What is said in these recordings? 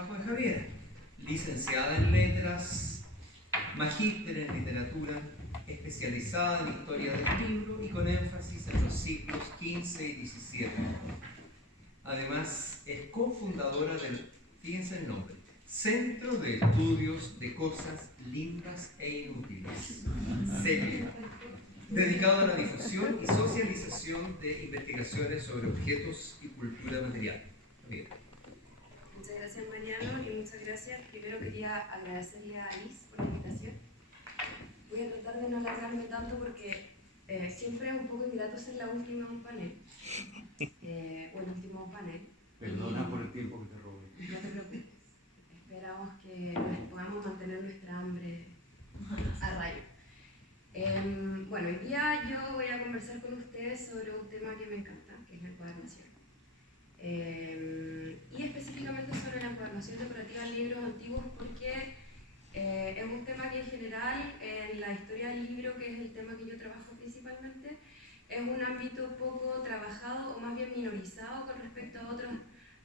Juan Javier, licenciada en Letras, magíster en Literatura, especializada en Historia del Libro y con énfasis en los siglos XV y XVII. Además, es cofundadora del, fíjense el nombre, Centro de Estudios de Cosas Lindas e Inútiles, CELIA, dedicado a la difusión y socialización de investigaciones sobre objetos y cultura material. Bien. Muchas gracias, Mariano, y muchas gracias. Primero quería agradecerle a Alice por la invitación. Voy a tratar de no alargarme tanto porque siempre es un poco ingrato ser la última en un panel, o el último en un panel. Perdona por el tiempo que te robé. No te preocupes. Esperamos que podamos mantener nuestra hambre a raya. Bueno, hoy día yo voy a conversar con ustedes sobre un tema que me encanta, que es la encuadernación. Y específicamente sobre la encuadernación decorativa en libros antiguos, porque es un tema que en general en la historia del libro, que es el tema que yo trabajo principalmente, es un ámbito poco trabajado o más bien minorizado con respecto a otras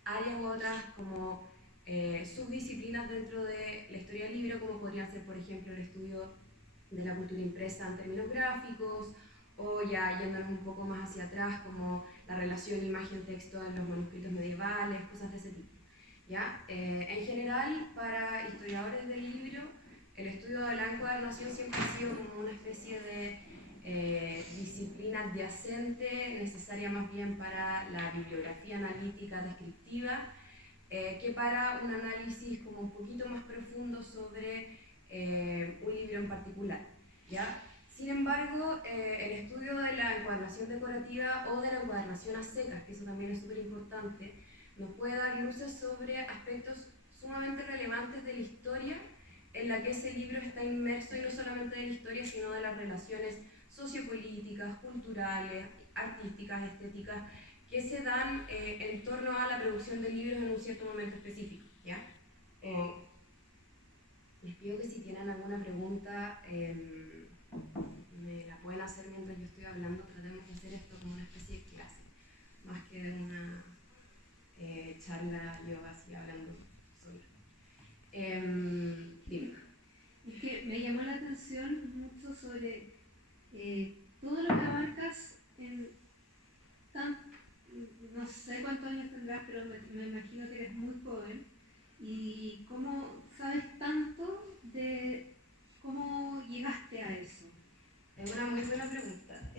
áreas u otras como subdisciplinas dentro de la historia del libro, como podrían ser, por ejemplo, el estudio de la cultura impresa en términos gráficos, o ya yéndonos un poco más hacia atrás, como la relación imagen-texto en los manuscritos medievales, cosas de ese tipo. ¿Ya? En general, para historiadores del libro, el estudio de la encuadernación siempre ha sido como una especie de disciplina adyacente, necesaria más bien para la bibliografía analítica descriptiva, que para un análisis como un poquito más profundo sobre un libro en particular. ¿Ya? Sin embargo, el estudio de la encuadernación decorativa o de la encuadernación a secas, que eso también es súper importante, nos puede dar luces sobre aspectos sumamente relevantes de la historia en la que ese libro está inmerso, y no solamente de la historia, sino de las relaciones sociopolíticas, culturales, artísticas, estéticas, que se dan en torno a la producción de libros en un cierto momento específico. ¿Ya? Les pido que si tienen alguna pregunta, me la pueden hacer mientras yo estoy hablando. Tratemos de hacer esto como una especie de clase, más que una charla yo así hablando sola. Dime. Es que me llamó la atención mucho sobre todo lo que abarcas en no sé cuántos años tendrás, pero me imagino que eres muy joven, y cómo sabes tanto de cómo llegaste a eso. Es una muy buena pregunta.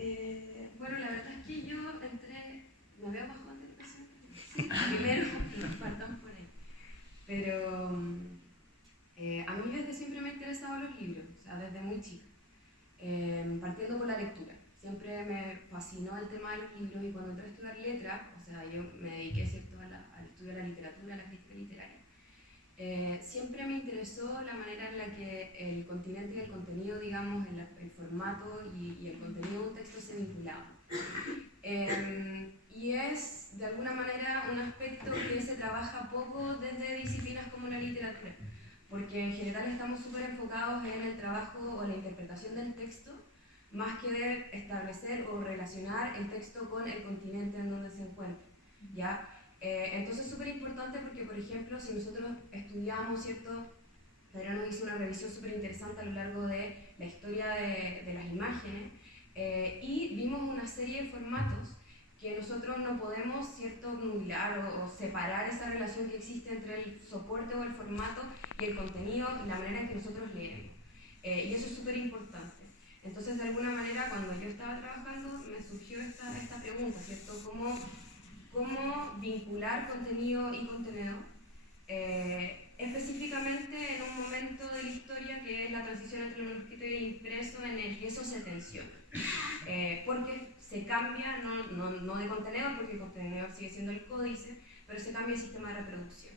Bueno, la verdad es que yo entré, ¿me veo más joven de educación? Sí, primero, nos faltan por ahí. Pero a mí desde siempre me han interesado los libros, o sea, desde muy chica. Partiendo por la lectura. Siempre me fascinó el tema de los libros, y cuando entré a estudiar letras, o sea, yo me dediqué, ¿cierto?, al estudio de la literatura, a la crítica literaria. Siempre me interesó la manera en la que el continente y el contenido, digamos, el formato y el contenido de un texto se vinculaban. Y es, de alguna manera, un aspecto que se trabaja poco desde disciplinas como la literatura, porque en general estamos súper enfocados en el trabajo o la interpretación del texto, más que de establecer o relacionar el texto con el continente en donde se encuentra. ¿Ya? Entonces es súper importante porque, por ejemplo, si nosotros estudiamos, ¿cierto? Pedro nos hizo una revisión súper interesante a lo largo de la historia de las imágenes, y vimos una serie de formatos que nosotros no podemos, ¿cierto?, nubilar o separar esa relación que existe entre el soporte o el formato y el contenido y la manera en que nosotros leemos. Y eso es súper importante. Entonces, de alguna manera, cuando yo estaba trabajando, me surgió esta pregunta, ¿cierto? ¿Cómo vincular contenido y contenedor? Específicamente en un momento de la historia que es la transición entre el manuscrito y el impreso, en el que eso se tensiona. Porque se cambia, no de contenedor, porque el contenedor sigue siendo el códice, pero se cambia el sistema de reproducción.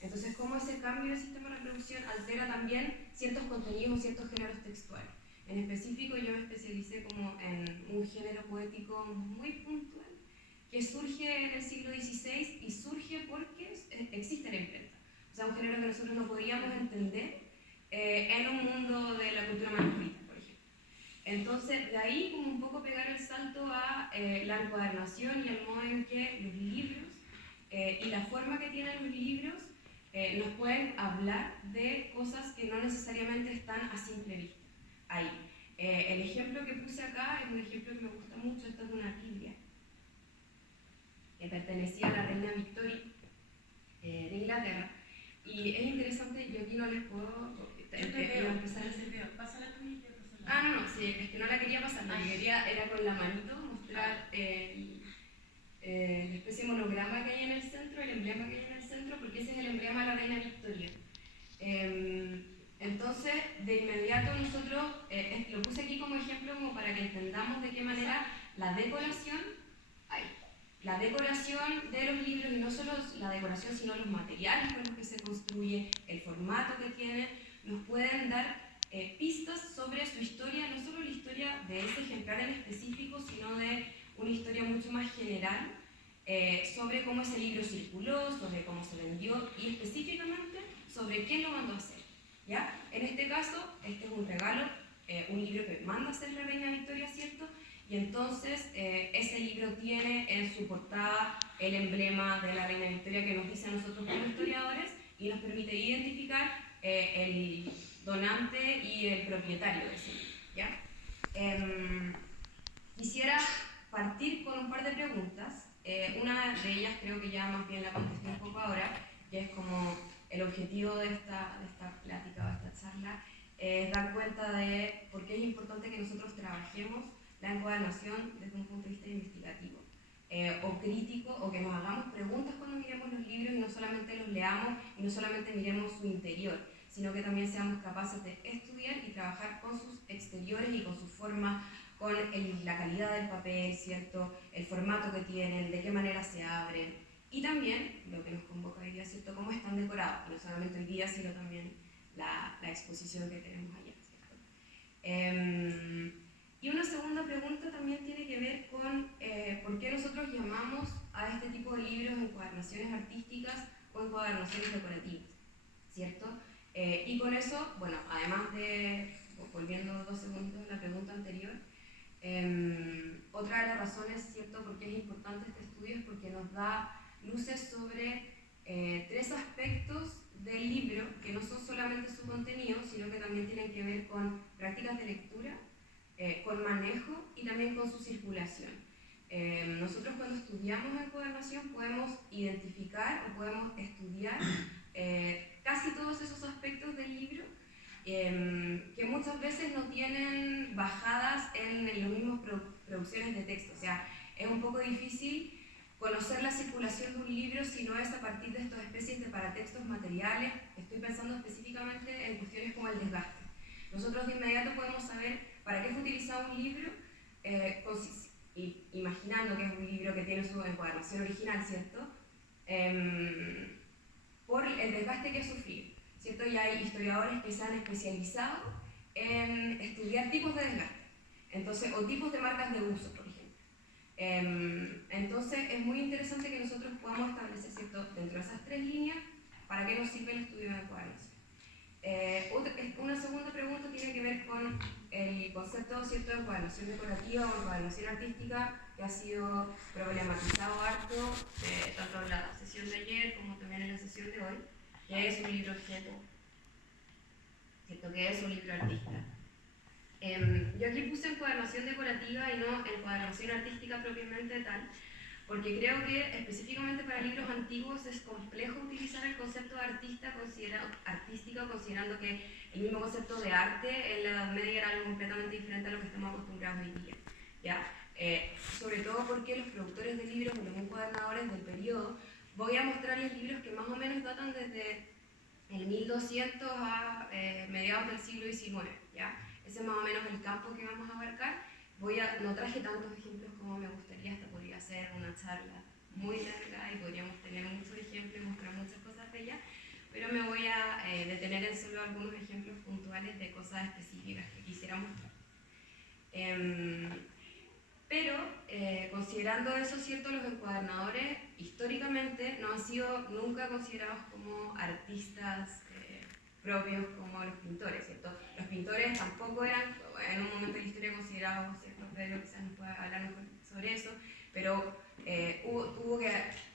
Entonces, cómo ese cambio del sistema de reproducción altera también ciertos contenidos o ciertos géneros textuales. En específico, yo me especialicé como en un género poético muy puntual, que surge en el siglo XVI y surge porque existe la imprenta. O sea, un género que nosotros no podíamos entender en un mundo de la cultura manuscrita, por ejemplo. Entonces, de ahí como un poco pegar el salto a la encuadernación y el modo en que los libros y la forma que tienen los libros nos pueden hablar de cosas que no necesariamente están a simple vista ahí. El ejemplo que puse acá es un ejemplo que me gusta mucho. Esta es una Biblia que pertenecía a la reina Victoria de Inglaterra. Y es interesante, yo aquí no les puedo... empezar a hacer... Pásala tú y yo paso la... Ah, no, sí, es que no la quería pasar, lo que quería era con la manito mostrar la especie de monograma que hay en el centro, el emblema que hay en el centro, porque ese es el emblema de la reina Victoria. Entonces, de inmediato nosotros, lo puse aquí como ejemplo como para que entendamos de qué manera la decoración de los libros, y no solo la decoración, sino los materiales con los que se construye, el formato que tiene, nos pueden dar pistas sobre su historia, no solo la historia de este ejemplar en específico, sino de una historia mucho más general, sobre cómo ese libro circuló, sobre cómo se vendió y específicamente sobre quién lo mandó a hacer. ¿Ya? En este caso, este es un regalo, un libro que manda a hacer la reina Victoria, ¿cierto? Y entonces ese libro tiene en su portada el emblema de la reina Victoria que nos dice a nosotros como historiadores y nos permite identificar el donante y el propietario de ese libro. ¿Ya? Quisiera partir con un par de preguntas. Una de ellas creo que ya más bien la contesté un poco ahora, que es como el objetivo de esta plática o esta charla, es dar cuenta de por qué es importante que nosotros trabajemos la encuadernación desde un punto de vista investigativo o crítico, o que nos hagamos preguntas cuando miremos los libros y no solamente los leamos y no solamente miremos su interior, sino que también seamos capaces de estudiar y trabajar con sus exteriores y con sus formas, con la calidad del papel, ¿cierto? El formato que tienen, de qué manera se abren, y también lo que nos convoca hoy día, ¿cierto? Cómo están decorados, no solamente hoy día, sino también la exposición que tenemos allá, ¿cierto? Y una segunda pregunta también tiene que ver con por qué nosotros llamamos a este tipo de libros encuadernaciones artísticas o encuadernaciones decorativas, ¿cierto? Y con eso, bueno, además de, volviendo 2 segundos a la pregunta anterior, otra de las razones, ¿cierto?, por qué es importante este estudio es porque nos da luces sobre 3 aspectos del libro que no son solamente su contenido, sino que también tienen que ver con prácticas de lectura, con manejo y también con su circulación. Nosotros cuando estudiamos encuadernación podemos identificar o podemos estudiar casi todos esos aspectos del libro que muchas veces no tienen bajadas en las mismas producciones de texto. O sea, es un poco difícil conocer la circulación de un libro si no es a partir de estas especies de paratextos materiales. Estoy pensando específicamente en cuestiones como el desgaste. Nosotros de inmediato podemos saber para qué fue utilizado un libro, imaginando que es un libro que tiene su encuadernación original, ¿cierto? Por el desgaste que ha sufrido, ¿cierto? Y hay historiadores que se han especializado en estudiar tipos de desgaste, entonces, o tipos de marcas de uso, por ejemplo. Entonces, es muy interesante que nosotros podamos establecer, ¿cierto?, dentro de esas 3 líneas, para qué nos sirve el estudio de encuadernación. Una segunda pregunta tiene que ver con el concepto, ¿cierto?, de encuadernación decorativa o encuadernación artística, que ha sido problematizado harto, tanto en la sesión de ayer como también en la sesión de hoy, que es un libro objeto, ¿cierto?, que es un libro artista. Yo aquí puse encuadernación decorativa y no encuadernación artística propiamente tal, porque creo que específicamente para libros antiguos es complejo utilizar el concepto de artística, considerando que el mismo concepto de arte en la Edad Media era algo completamente diferente a lo que estamos acostumbrados hoy día, ¿ya? Sobre todo porque los productores de libros o los encuadernadores del periodo, voy a mostrarles libros que más o menos datan desde el 1200 a mediados del siglo XIX, ¿ya? Ese es más o menos el campo que vamos a abarcar. No traje tantos ejemplos como me gustaría, hasta podría ser una charla muy larga y podríamos tener muchos ejemplos y mostrar muchas cosas de ella, pero me voy a detener en solo algunos ejemplos puntuales de cosas específicas que quisiera mostrar. Pero, considerando eso, ¿cierto?, los encuadernadores históricamente no han sido nunca considerados como artistas propios como los pintores, ¿cierto? Los pintores tampoco eran, en un momento de la historia, considerados, ¿cierto? Pedro quizás nos pueda hablar mejor sobre eso, pero hubo que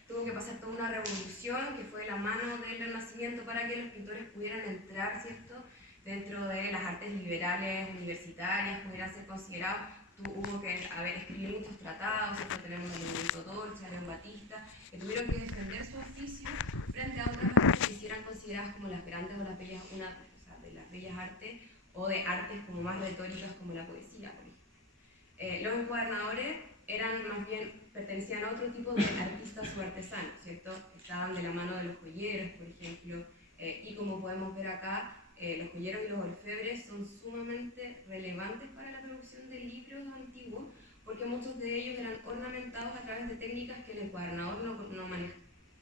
tuvo que pasar toda una revolución que fue la mano del Renacimiento para que los pintores pudieran entrar, ¿cierto?, dentro de las artes liberales universitarias, pudieran ser considerados. Hubo que escribir muchos tratados, ¿cierto? Tenemos el movimiento Torcha, León Batista, que tuvieron que defender su oficio frente a otras artes que eran consideradas como las grandes o las bellas, de las bellas artes, o de artes como más retóricas como la poesía, por ejemplo. Los encuadernadores eran más bien, pertenecían a otro tipo de artistas o artesanos, ¿cierto? Estaban de la mano de los joyeros, por ejemplo, y como podemos ver acá, los joyeros y los orfebres son sumamente relevantes para la producción de libros antiguos, porque muchos de ellos eran ornamentados a través de técnicas que el encuadernador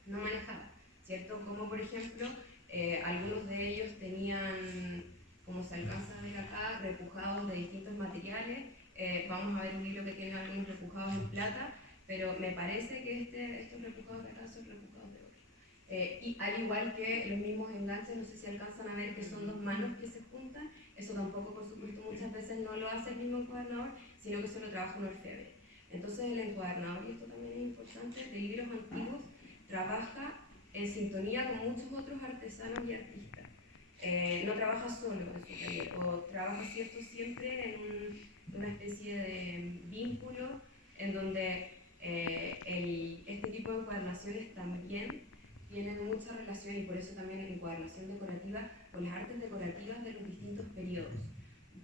no manejaba, ¿cierto? Como por ejemplo, algunos de ellos tenían, como se alcanza a ver acá, repujados de distintos materiales. Vamos a ver un libro que tiene algunos repujados en plata, pero me parece que estos repujados de acá son repujados de oro. Y al igual que los mismos enganches, no sé si alcanzan a ver que son dos manos que se juntan, eso tampoco, por supuesto, muchas veces no lo hace el mismo encuadernador, sino que solo trabaja un orfebre. Entonces el encuadernador, y esto también es importante, de libros antiguos, trabaja en sintonía con muchos otros artesanos y artistas. No trabaja solo en su taller, o trabaja, ¿cierto?, siempre en una especie de vínculo en donde este tipo de encuadernaciones también tienen mucha relación, y por eso también la encuadernación decorativa, con las artes decorativas de los distintos periodos.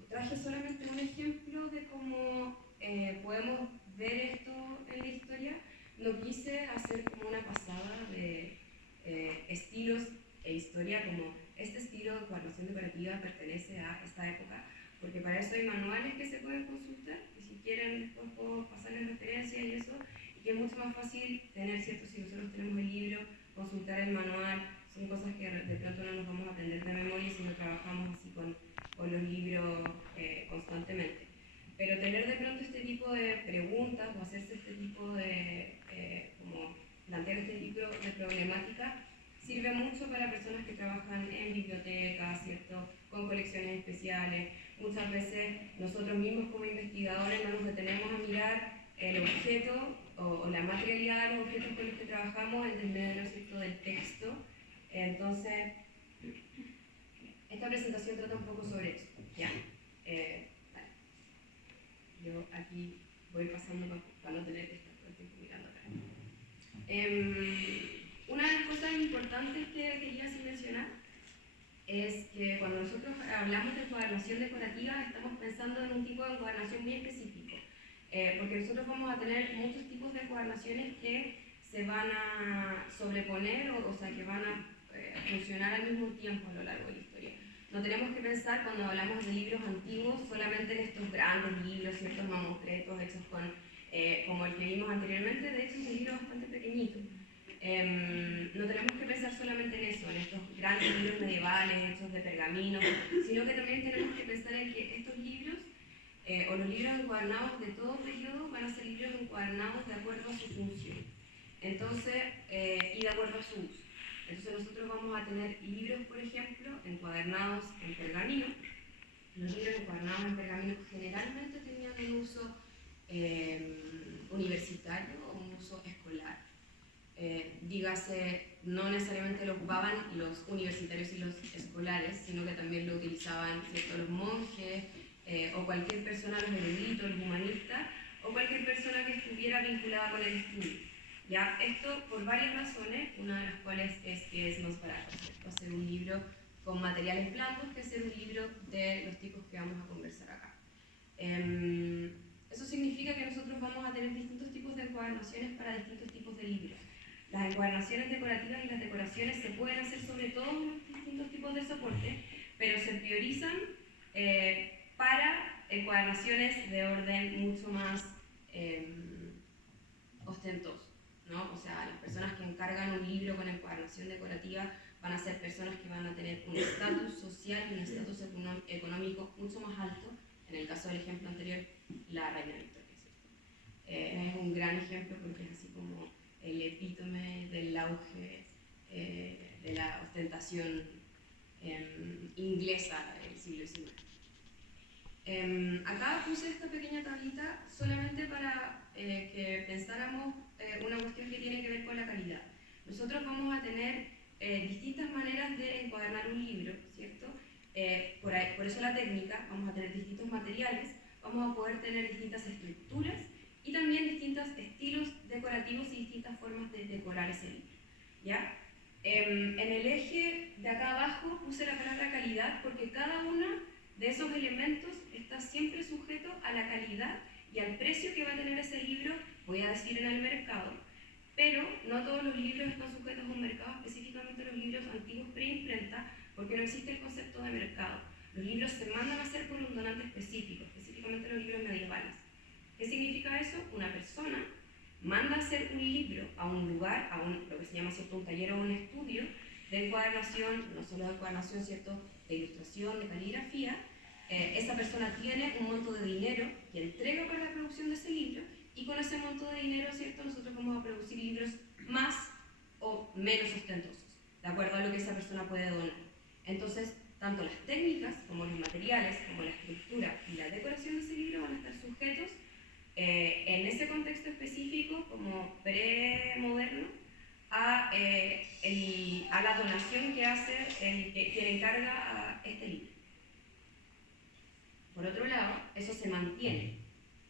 Traje solamente un ejemplo de cómo podemos ver esto en la historia. No quise hacer como una pasada de estilos e historia, como este estilo de encuadernación decorativa pertenece a esta época, porque para eso hay manuales que se pueden consultar, y si quieren después puedo pasarles referencias y eso, y que es mucho más fácil tener, ¿cierto?, si nosotros tenemos el libro, consultar el manual. Son cosas que de pronto no nos vamos a aprender de memoria si no trabajamos así con los libros constantemente. Pero tener de pronto este tipo de preguntas o hacerse este tipo de, como plantear este tipo de problemática, sirve mucho para personas que trabajan en bibliotecas, ¿cierto?, con colecciones especiales. Muchas veces nosotros mismos como investigadores no nos detenemos a mirar el objeto o la materialidad de los objetos con los que trabajamos en desmedro, ¿cierto?, del texto. Entonces, esta presentación trata un poco sobre eso. ¿Ya? Vale. Yo aquí voy pasando para no tener que estar todo el tiempo mirando atrás. Una de las cosas importantes que quería así mencionar es que cuando nosotros hablamos de encuadernación decorativa estamos pensando en un tipo de encuadernación muy específico, porque nosotros vamos a tener muchos tipos de encuadernaciones que se van a sobreponer, o sea, que van a funcionar al mismo tiempo a lo largo de la historia. No tenemos que pensar, cuando hablamos de libros antiguos, solamente en estos grandes libros, ciertos mamotretos hechos con, como el que vimos anteriormente. De hecho es un libro bastante pequeñito. No tenemos que pensar solamente en eso, en estos grandes libros medievales hechos de pergamino, sino que también tenemos que pensar en que estos libros, o los libros encuadernados de todo periodo, van a ser libros encuadernados de acuerdo a su función. Entonces, y de acuerdo a su uso. Entonces nosotros vamos a tener libros, por ejemplo, encuadernados en pergamino. Los libros encuadernados en pergamino generalmente tenían un uso universitario o un uso escolar. Dígase, no necesariamente lo ocupaban los universitarios y los escolares, sino que también lo utilizaban, ¿cierto?, los monjes, o cualquier persona, los eruditos, los humanistas, o cualquier persona que estuviera vinculada con el estudio. Ya, esto por varias razones, una de las cuales es que es más barato, ¿cierto?, hacer un libro con materiales blandos que hacer un libro de los tipos que vamos a conversar acá. Eso significa que nosotros vamos a tener distintos tipos de encuadernaciones para distintos tipos de libros. Las encuadernaciones decorativas y las decoraciones se pueden hacer sobre todos los distintos tipos de soporte, pero se priorizan para encuadernaciones de orden mucho más ostentoso, ¿no? O sea, las personas que encargan un libro con encuadernación decorativa van a ser personas que van a tener un estatus social y un estatus económico mucho más alto. En el caso del ejemplo anterior, la reina Victoria, ¿cierto? Es un gran ejemplo porque es así como el epítome del auge de la ostentación inglesa del siglo XIX. Acá puse esta pequeña tablita solamente para que pensáramos una cuestión que tiene que ver con la calidad. Nosotros vamos a tener distintas maneras de encuadernar un libro, ¿cierto? Por eso la técnica, vamos a tener distintos materiales, vamos a poder tener distintas estructuras y también distintos estilos decorativos y distintas formas de decorar ese libro, ¿ya? En el eje de acá abajo puse la palabra calidad porque cada uno de esos elementos está siempre sujeto a la calidad y al precio que va a tener ese libro, voy a decir en el mercado, pero no todos los libros están sujetos a un mercado, específicamente los libros antiguos preimprenta, porque no existe el concepto de mercado. Los libros se mandan a hacer por un donante específico, específicamente los libros medievales. ¿Qué significa eso? Una persona manda a hacer un libro a un lugar, lo que se llama, ¿cierto?, un taller o un estudio de encuadernación, no solo de encuadernación, ¿cierto?, de ilustración, de caligrafía. Esa persona tiene un monto de dinero que entrega para la producción de ese libro y con ese monto de dinero, ¿cierto?, nosotros vamos a producir libros más o menos ostentosos, de acuerdo a lo que esa persona puede donar. Entonces, tanto las técnicas como los materiales, como la estructura y la decoración de ese libro van a estar sujetos en ese contexto específico, como premoderno, a la donación que hace quien encarga a este libro. Por otro lado, eso se mantiene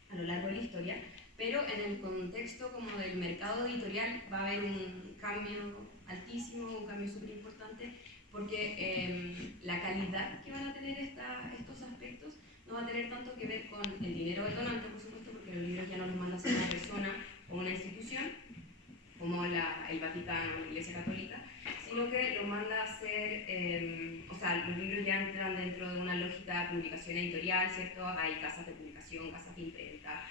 a lo largo de la historia, pero en el contexto como del mercado editorial va a haber un cambio altísimo, un cambio súper importante, porque la calidad que van a tener estos aspectos no va a tener tanto que ver con el dinero del donante, por supuesto, porque los libros ya no los manda a hacer una persona o una institución, como el Vaticano o la Iglesia Católica, sino que lo manda a hacer, o sea, los libros ya entran dentro de una lógica de publicación editorial, ¿cierto? Hay casas de publicación, casas de imprenta,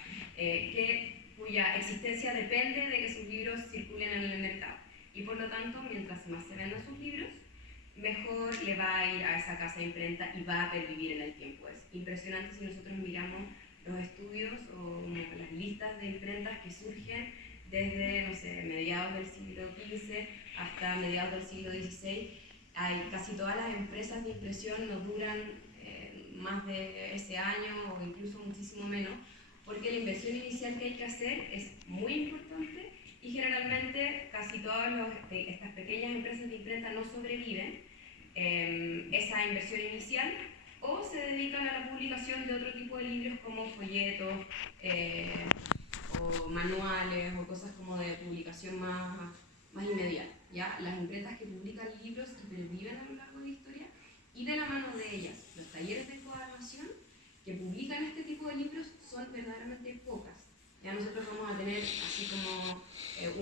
cuya existencia depende de que sus libros circulen en el mercado. Y por lo tanto, mientras más se vendan sus libros, mejor le va a ir a esa casa de imprenta y va a pervivir en el tiempo. Es impresionante si nosotros miramos los estudios o las listas de imprentas que surgen desde, no sé, mediados del siglo XV hasta mediados del siglo XVI. Casi todas las empresas de impresión no duran más de ese año o incluso muchísimo menos, porque la inversión inicial que hay que hacer es muy importante y generalmente casi todas estas pequeñas empresas de imprenta no sobreviven esa inversión inicial o se dedican a la publicación de otro tipo de libros como folletos o manuales o cosas como de publicación más inmediata. ¿Ya? Las imprentas que publican libros y perviven a lo largo de la historia y de la mano de ellas, los talleres de encuadernación que publican este tipo de libros son verdaderamente pocas. Ya nosotros vamos a tener así como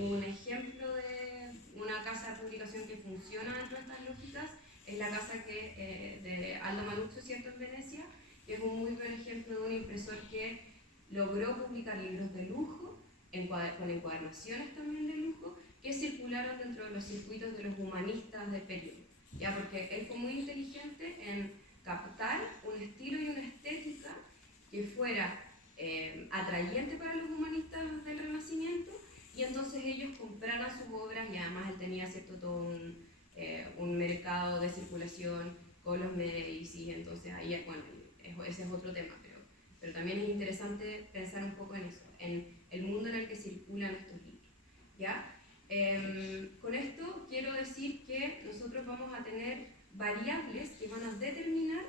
un ejemplo de una casa de publicación que funciona dentro de estas lógicas, es la casa de Aldo Manuzzo, ¿cierto?, en Venecia, que es un muy buen ejemplo de un impresor que logró publicar libros de lujo, con encuadernaciones también de lujo, que circularon dentro de los circuitos de los humanistas del periodo. ¿Ya? Porque él fue muy inteligente en captar un estilo y una estética que fuera atrayente para los humanistas del Renacimiento y entonces ellos compraran sus obras y además él tenía, ¿cierto?, todo un mercado de circulación con los Medici, entonces ahí, bueno, ese es otro tema, pero también es interesante pensar un poco en eso, en el mundo en el que circulan estos libros, ¿ya? Con esto quiero decir que nosotros vamos a tener variables que van a determinar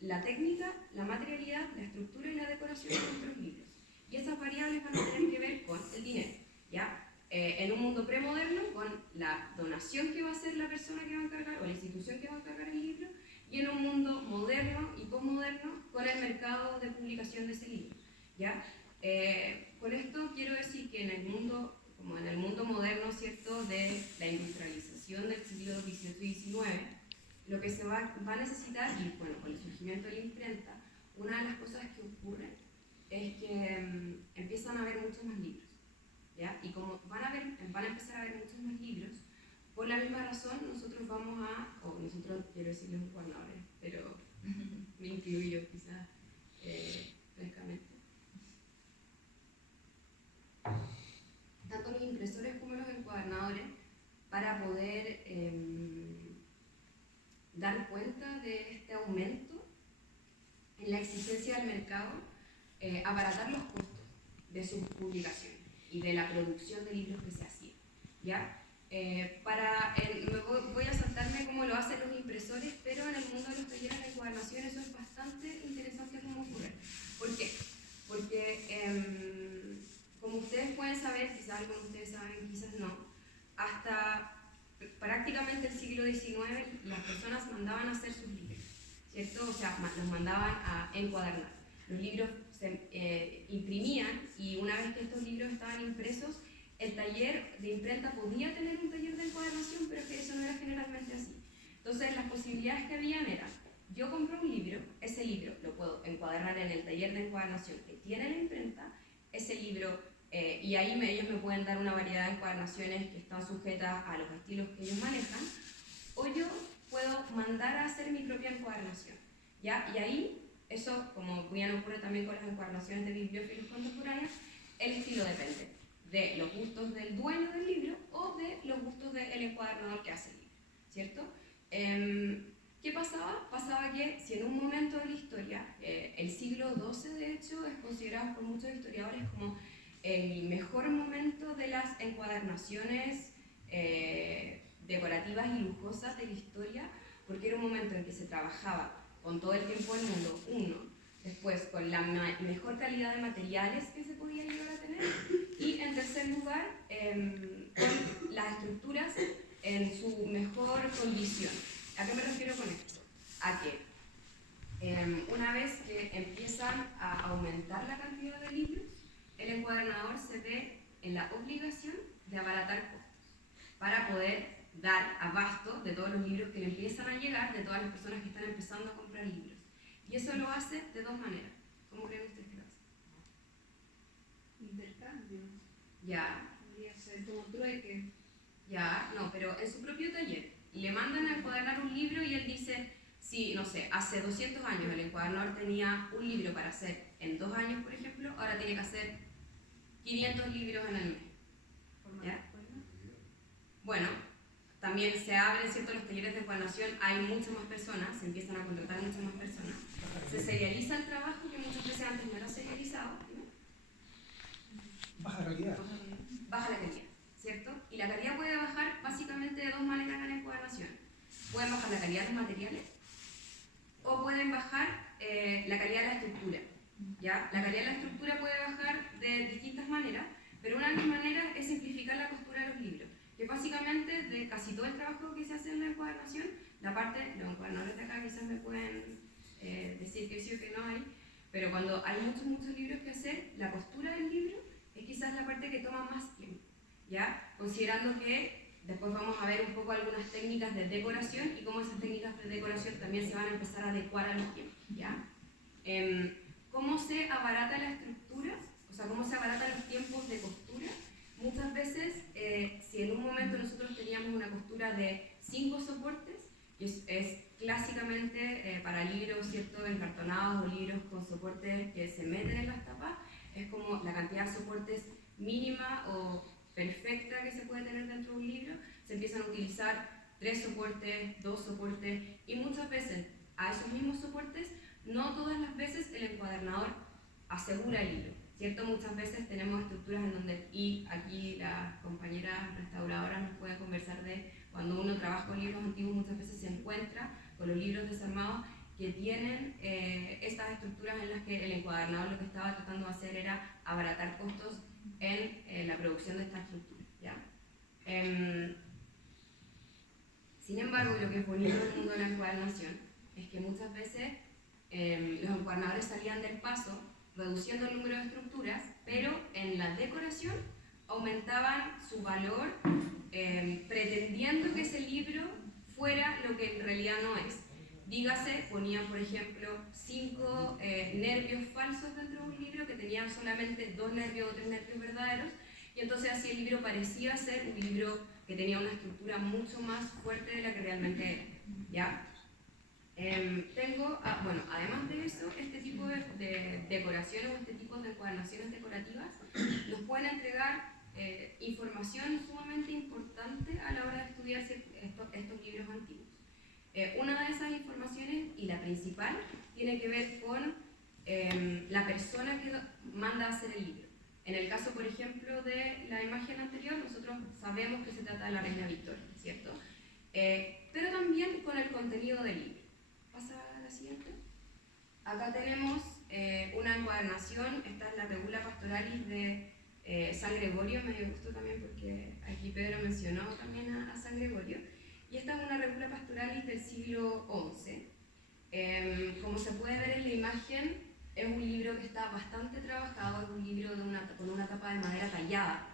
la técnica, la materialidad, la estructura y la decoración de nuestros libros. Y esas variables van a tener que ver con el dinero, ¿ya? En un mundo premoderno, con la donación que va a hacer la persona que va a encargar o la institución que va a encargar el libro, y en un mundo moderno y posmoderno con el mercado de publicación de ese libro, ¿ya? Con esto quiero decir que en el mundo, como en el mundo moderno, ¿cierto?, de la industrialización del siglo XVIII y XIX, lo que se va a necesitar, y bueno, con el surgimiento de la imprenta, una de las cosas que ocurre es que empiezan a haber muchos más libros, ¿ya? Y como van a empezar a haber muchos más libros, por la misma razón nosotros quiero decir los encuadernadores, pero me incluyo quizás francamente. Tanto los impresores como los encuadernadores, para poder dar cuenta de este aumento en la exigencia del mercado abaratar los costos de sus publicaciones y de la producción de libros que se hacía, ¿ya? Voy a saltarme cómo lo hacen los impresores, pero en el mundo de los talleres de encuadernación eso es bastante interesante cómo ocurre. ¿Por qué? Porque, como ustedes pueden saber, quizás algunos de ustedes saben, quizás no, hasta prácticamente el siglo XIX las personas mandaban a hacer sus libros, ¿cierto? O sea, los mandaban a encuadernar. Los libros se imprimían y una vez que estos libros estaban impresos, el taller de imprenta podía tener un taller de encuadernación, pero es que eso no era generalmente así. Entonces, las posibilidades que habían eran, yo compro un libro, ese libro lo puedo encuadernar en el taller de encuadernación que tiene la imprenta, ese libro, y ahí ellos me pueden dar una variedad de encuadernaciones que están sujetas a los estilos que ellos manejan, o yo puedo mandar a hacer mi propia encuadernación, ¿ya? Y ahí, eso, como bien ocurre también con las encuadernaciones de bibliófilos contemporáneos, el estilo depende de los gustos del dueño del libro o de los gustos del encuadernador que hace el libro, ¿cierto? ¿Qué pasaba? Pasaba que si en un momento de la historia, el siglo XII de hecho es considerado por muchos historiadores como el mejor momento de las encuadernaciones decorativas y lujosas de la historia, porque era un momento en que se trabajaba con todo el tiempo del mundo, después con la mejor calidad de materiales que se podía llegar a tener, y en tercer lugar, con las estructuras en su mejor condición. ¿A qué me refiero con esto? A que una vez que empiezan a aumentar la cantidad de libros, el encuadernador se ve en la obligación de abaratar costos para poder dar abasto de todos los libros que le empiezan a llegar, de todas las personas que están empezando a comprar libros. Y eso lo hace de dos maneras. ¿Cómo creen ustedes que lo hace? Intercambio. Ya. Podría ser como trueque. Ya, no, pero en su propio taller. Le mandan a encuadernar un libro y él dice, sí, no sé, hace 200 años el encuadernador tenía un libro para hacer en 2 años, por ejemplo, ahora tiene que hacer 500 libros en el mes. ¿Ya? Bueno, también se abren, ¿cierto?, los talleres de encuadernación, hay muchas más personas, se empiezan a contratar muchas más personas, se serializa el trabajo que muchas veces antes no era serializado, ¿no? Baja la calidad. Baja la calidad, ¿cierto? Y la calidad puede bajar básicamente de dos maneras en la encuadernación. Pueden bajar la calidad de los materiales o pueden bajar la calidad de la estructura, ¿ya? La calidad de la estructura puede bajar de distintas maneras, pero una de las maneras es simplificar la costura de los libros, que básicamente de casi todo el trabajo que se hace en la encuadernación, la parte, los encuadernadores de acá quizás me pueden decir que sí o que no hay, pero cuando hay muchos libros que hacer, la costura del libro es quizás la parte que toma más tiempo, ¿ya? Considerando que después vamos a ver un poco algunas técnicas de decoración y cómo esas técnicas de decoración también se van a empezar a adecuar a los tiempos, ¿ya? ¿Cómo se abarata la estructura? O sea, ¿cómo se abaratan los tiempos de costura? Muchas veces, si en un momento nosotros teníamos una costura de 5 soportes, y es clásicamente para libros, ¿cierto?, encartonados o libros con soportes que se meten en las tapas, es como la cantidad de soportes mínima o perfecta que se puede tener dentro de un libro. Se empiezan a utilizar 3 soportes, 2 soportes, y muchas veces a esos mismos soportes, no todas las veces el encuadernador asegura el libro, ¿cierto? Muchas veces tenemos estructuras en donde, y aquí las compañeras restauradoras nos pueden conversar de cuando uno trabaja con libros antiguos, muchas veces se encuentra con los libros desarmados que tienen estas estructuras en las que el encuadernador lo que estaba tratando de hacer era abaratar costos en la producción de esta estructura, ¿ya? Sin embargo, lo que es bonito del mundo de la encuadernación es que muchas veces los encuadernadores salían del paso reduciendo el número de estructuras, pero en la decoración aumentaban su valor pretendiendo que ese libro fuera lo que en realidad no es. Dígase, ponían por ejemplo 5 nervios falsos dentro de un libro que tenían solamente 2 nervios o 3 nervios verdaderos, y entonces así el libro parecía ser un libro que tenía una estructura mucho más fuerte de la que realmente era, ¿ya? Bueno, además de eso, este tipo de decoraciones o este tipo de encuadernaciones decorativas nos pueden entregar información sumamente importante a la hora de estudiar estos libros antiguos. Una de esas informaciones, y la principal tiene que ver con la persona que manda a hacer el libro. En el caso, por ejemplo, de la imagen anterior, nosotros sabemos que se trata de la reina Victoria, ¿cierto? Pero también con el contenido del libro. ¿Pasa a la siguiente? Acá tenemos una encuadernación, esta es la Regula Pastoralis de San Gregorio, me gustó también porque aquí Pedro mencionó también a San Gregorio, y esta es una Regula Pastoralis del siglo XI. Como se puede ver en la imagen, es un libro que está bastante trabajado, es un libro con una tapa de madera tallada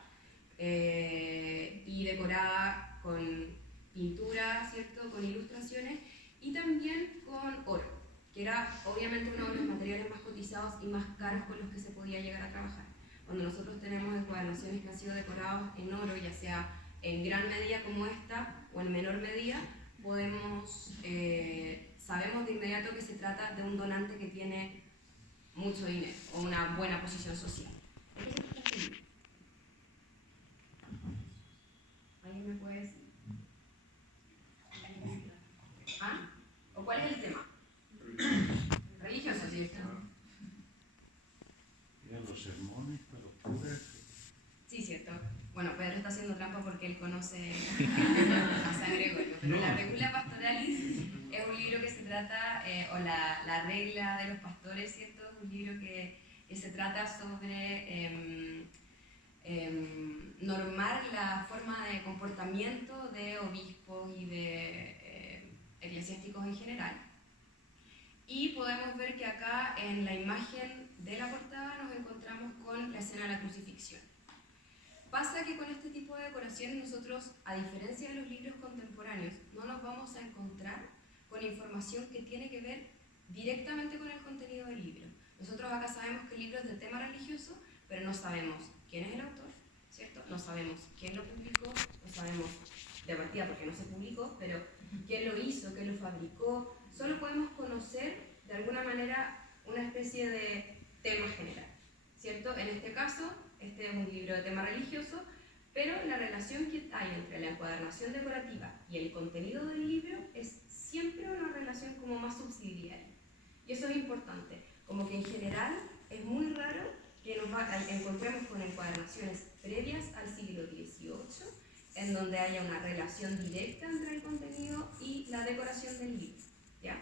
y decorada con pintura, ¿cierto? Con ilustraciones y también con oro, que era obviamente uno de los materiales más cotizados y más caros con los que se podía llegar a trabajar. Cuando nosotros tenemos encuadernaciones que han sido decoradas en oro, ya sea en gran medida como esta o en menor medida, sabemos de inmediato que se trata de un donante que tiene mucho dinero o una buena posición social. ¿Alguien me puede decir? ¿Ah? ¿O cuál es el tema? Religioso, ¿cierto? Eran los sermones para los curas. Sí, cierto. Bueno, Pedro está haciendo trampa porque él conoce a San Gregorio, pero la Regula Pastoralis es un libro que se trata, o la regla de los pastores, ¿cierto? Es un libro que se trata sobre normar la forma de comportamiento de obispos y de eclesiásticos en general. Y podemos ver que acá en la imagen de la portada nos encontramos con la escena de la crucifixión. Pasa que con este tipo de decoraciones nosotros, a diferencia de los libros contemporáneos, no nos vamos a encontrar con información que tiene que ver directamente con el contenido del libro. Nosotros acá sabemos que el libro es de tema religioso, pero no sabemos quién es el autor, ¿cierto? No sabemos quién lo publicó, no sabemos de partida porque no se publicó, pero quién lo hizo, quién lo fabricó. Solo podemos conocer de alguna manera una especie de tema general, ¿cierto? En este caso, este es un libro de tema religioso, pero la relación que hay entre la encuadernación decorativa y el contenido del libro es siempre una relación como más subsidiaria. Y eso es importante, como que en general es muy raro que nos encontremos con encuadernaciones previas al siglo XVIII, en donde haya una relación directa entre el contenido y la decoración del libro, ¿ya?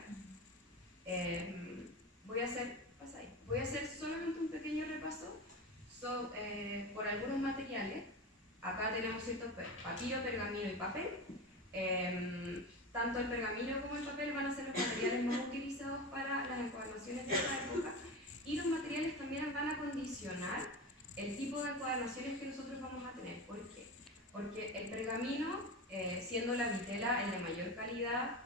Voy a hacer solamente un pequeño repaso por algunos materiales. Acá tenemos ciertos papiro, pergamino y papel. Tanto el pergamino como el papel van a ser los materiales más utilizados para las encuadernaciones de esta época, y los materiales también van a condicionar el tipo de encuadernaciones que nosotros vamos a tener. ¿Por qué? Porque el pergamino, siendo la vitela el de mayor calidad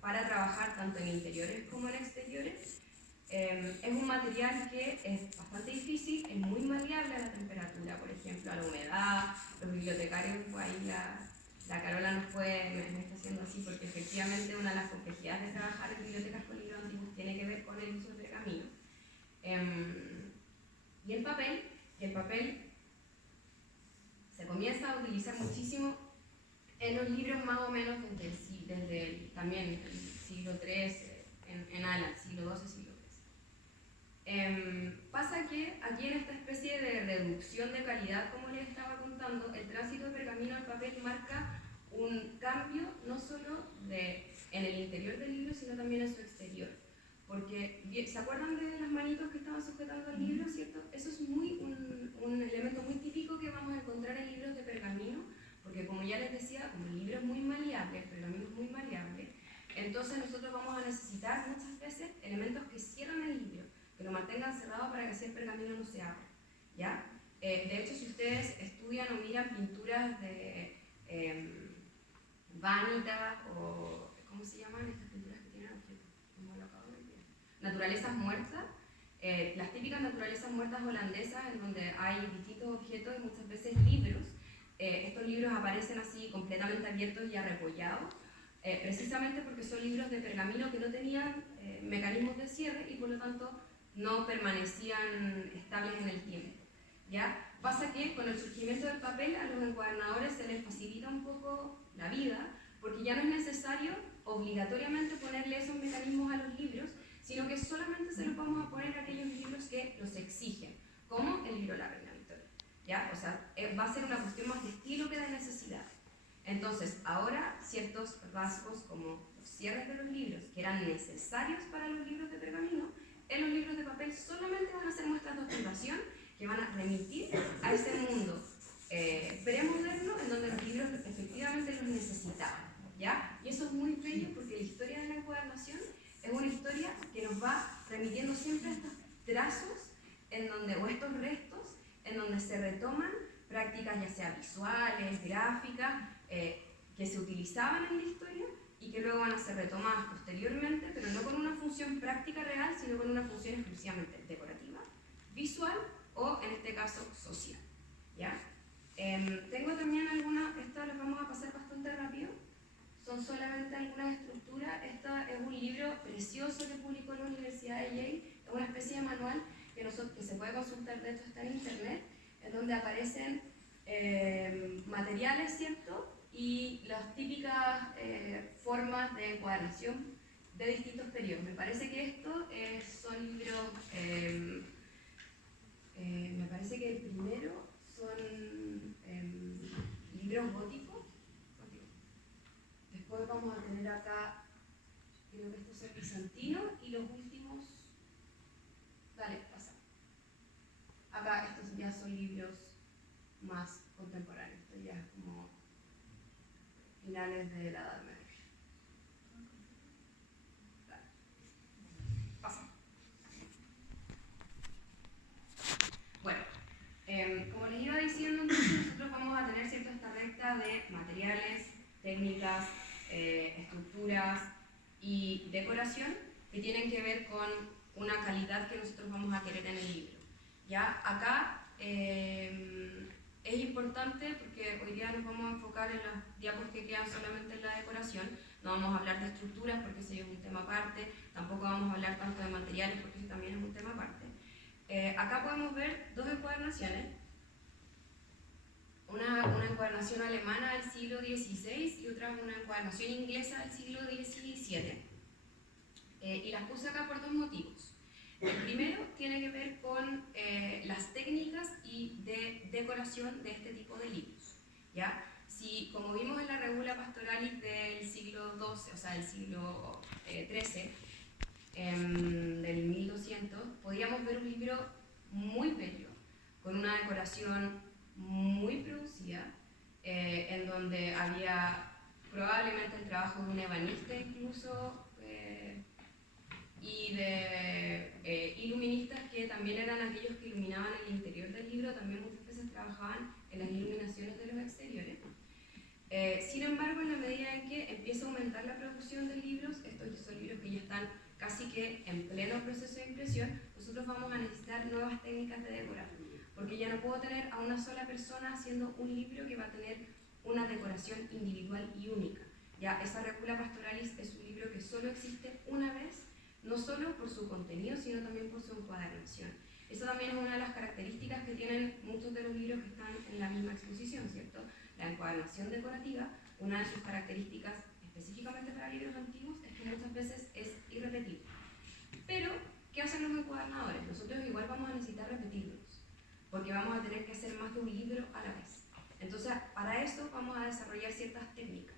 para trabajar tanto en interiores como en exteriores, es un material que es bastante difícil, es muy maleable a la temperatura, por ejemplo, a la humedad. Los bibliotecarios, pues ahí la Carola me está haciendo así, porque efectivamente una de las complejidades de trabajar en bibliotecas con libros antiguos tiene que ver con el uso de pergamino. Y el papel se comienza a utilizar muchísimo en los libros más o menos desde también el siglo XIII en adelante, siglo XII, siglo XIII. Pasa que aquí en esta especie de reducción de calidad, como les estaba contando, el tránsito de pergamino al papel marca un cambio no solo en el interior del libro, sino también en su exterior. Porque, ¿se acuerdan de las manitos que estaban sujetando el libro, cierto? Eso es un elemento muy típico que vamos a encontrar en libros de pergamino, porque como ya les decía, como el libro es muy maleable, el pergamino es muy maleable, entonces nosotros vamos a necesitar muchas veces elementos que cierran el libro, que lo mantengan cerrado para que así el pergamino no se abra, ¿ya? De hecho, si ustedes estudian o miran pinturas de Vanitas o, ¿cómo se llaman estas pinturas que tienen objetos? Como lo acabo de decir. Naturalezas muertas, las típicas naturalezas muertas holandesas, en donde hay distintos objetos y muchas veces libros. Estos libros aparecen así completamente abiertos y arrepollados, precisamente porque son libros de pergamino que no tenían mecanismos de cierre y por lo tanto no permanecían estables en el tiempo, ¿ya? Pasa que con el surgimiento del papel a los encuadernadores se les facilita un poco la vida, porque ya no es necesario obligatoriamente ponerle esos mecanismos a los libros, sino que solamente se los vamos a poner a aquellos libros que los exigen, como el libro La Reina Victoria, ¿ya? O sea, va a ser una cuestión más de estilo que de necesidad. Entonces, ahora ciertos rasgos como los cierres de los libros, que eran necesarios para los libros de pergamino, en los libros de papel solamente van a ser muestras de observación que van a remitir a ese mundo premoderno en donde los libros efectivamente los necesitaban, ¿ya? Y eso es muy bello porque la historia de la encuadernación es una historia que nos va remitiendo siempre a estos trazos en donde, o estos restos en donde se retoman prácticas ya sea visuales, gráficas, que se utilizaban en la historia y que luego van a ser retomadas posteriormente, pero no con una función práctica real, sino con una función exclusivamente decorativa, visual o en este caso social, ¿ya? Tengo también algunas, estas las vamos a pasar bastante rápido, son solamente algunas estructuras. Este es un libro precioso que publicó la Universidad de Yale, es una especie de manual que se puede consultar, de hecho está en internet, en donde aparecen materiales, ¿cierto? Y las típicas formas de encuadernación de distintos periodos. Me parece que estos son libros, me parece que el primero son libros góticos. Después vamos a tener acá, creo que estos son bizantinos, y los últimos, dale, pasa. Acá estos ya son libros más contemporáneos, esto ya es como finales de la Edad Media. Dale. Pasa. Bueno, como les iba diciendo, entonces nosotros vamos a tener cierta esta recta de materiales, técnicas, estructuras y decoración que tienen que ver con una calidad que nosotros vamos a querer en el libro. ¿Ya? Acá es importante porque hoy día nos vamos a enfocar en las diapos que quedan solamente en la decoración. No vamos a hablar de estructuras porque ese es un tema aparte, tampoco vamos a hablar tanto de materiales porque ese también es un tema aparte. Acá podemos ver dos encuadernaciones. Una encuadernación alemana del siglo XVI y otra una encuadernación inglesa del siglo XVII. Y las puse acá por dos motivos. El primero tiene que ver con las técnicas y de decoración de este tipo de libros, ¿ya? Si, como vimos en la Regula Pastoralis del siglo XII, o sea, del siglo XIII, del 1200, podíamos ver un libro muy bello, con una decoración muy producida, en donde había probablemente el trabajo de un ebanista incluso, y de iluministas que también eran aquellos que iluminaban el interior del libro, también muchas veces trabajaban en las iluminaciones de los exteriores. Sin embargo, en la medida en que empieza a aumentar la producción de libros, estos son libros que ya están casi que en pleno proceso de impresión, nosotros vamos a necesitar nuevas técnicas de decorar, porque ya no puedo tener a una sola persona haciendo un libro que va a tener una decoración individual y única. Ya esa Regula Pastoralis es un libro que solo existe una vez, no solo por su contenido, sino también por su encuadernación. Esa también es una de las características que tienen muchos de los libros que están en la misma exposición, ¿cierto? La encuadernación decorativa, una de sus características específicamente para libros antiguos es que muchas veces es irrepetible. Pero, ¿qué hacen los encuadernadores? Nosotros igual vamos a necesitar repetirlos, porque vamos a tener que hacer más de un libro a la vez. Entonces, para eso vamos a desarrollar ciertas técnicas.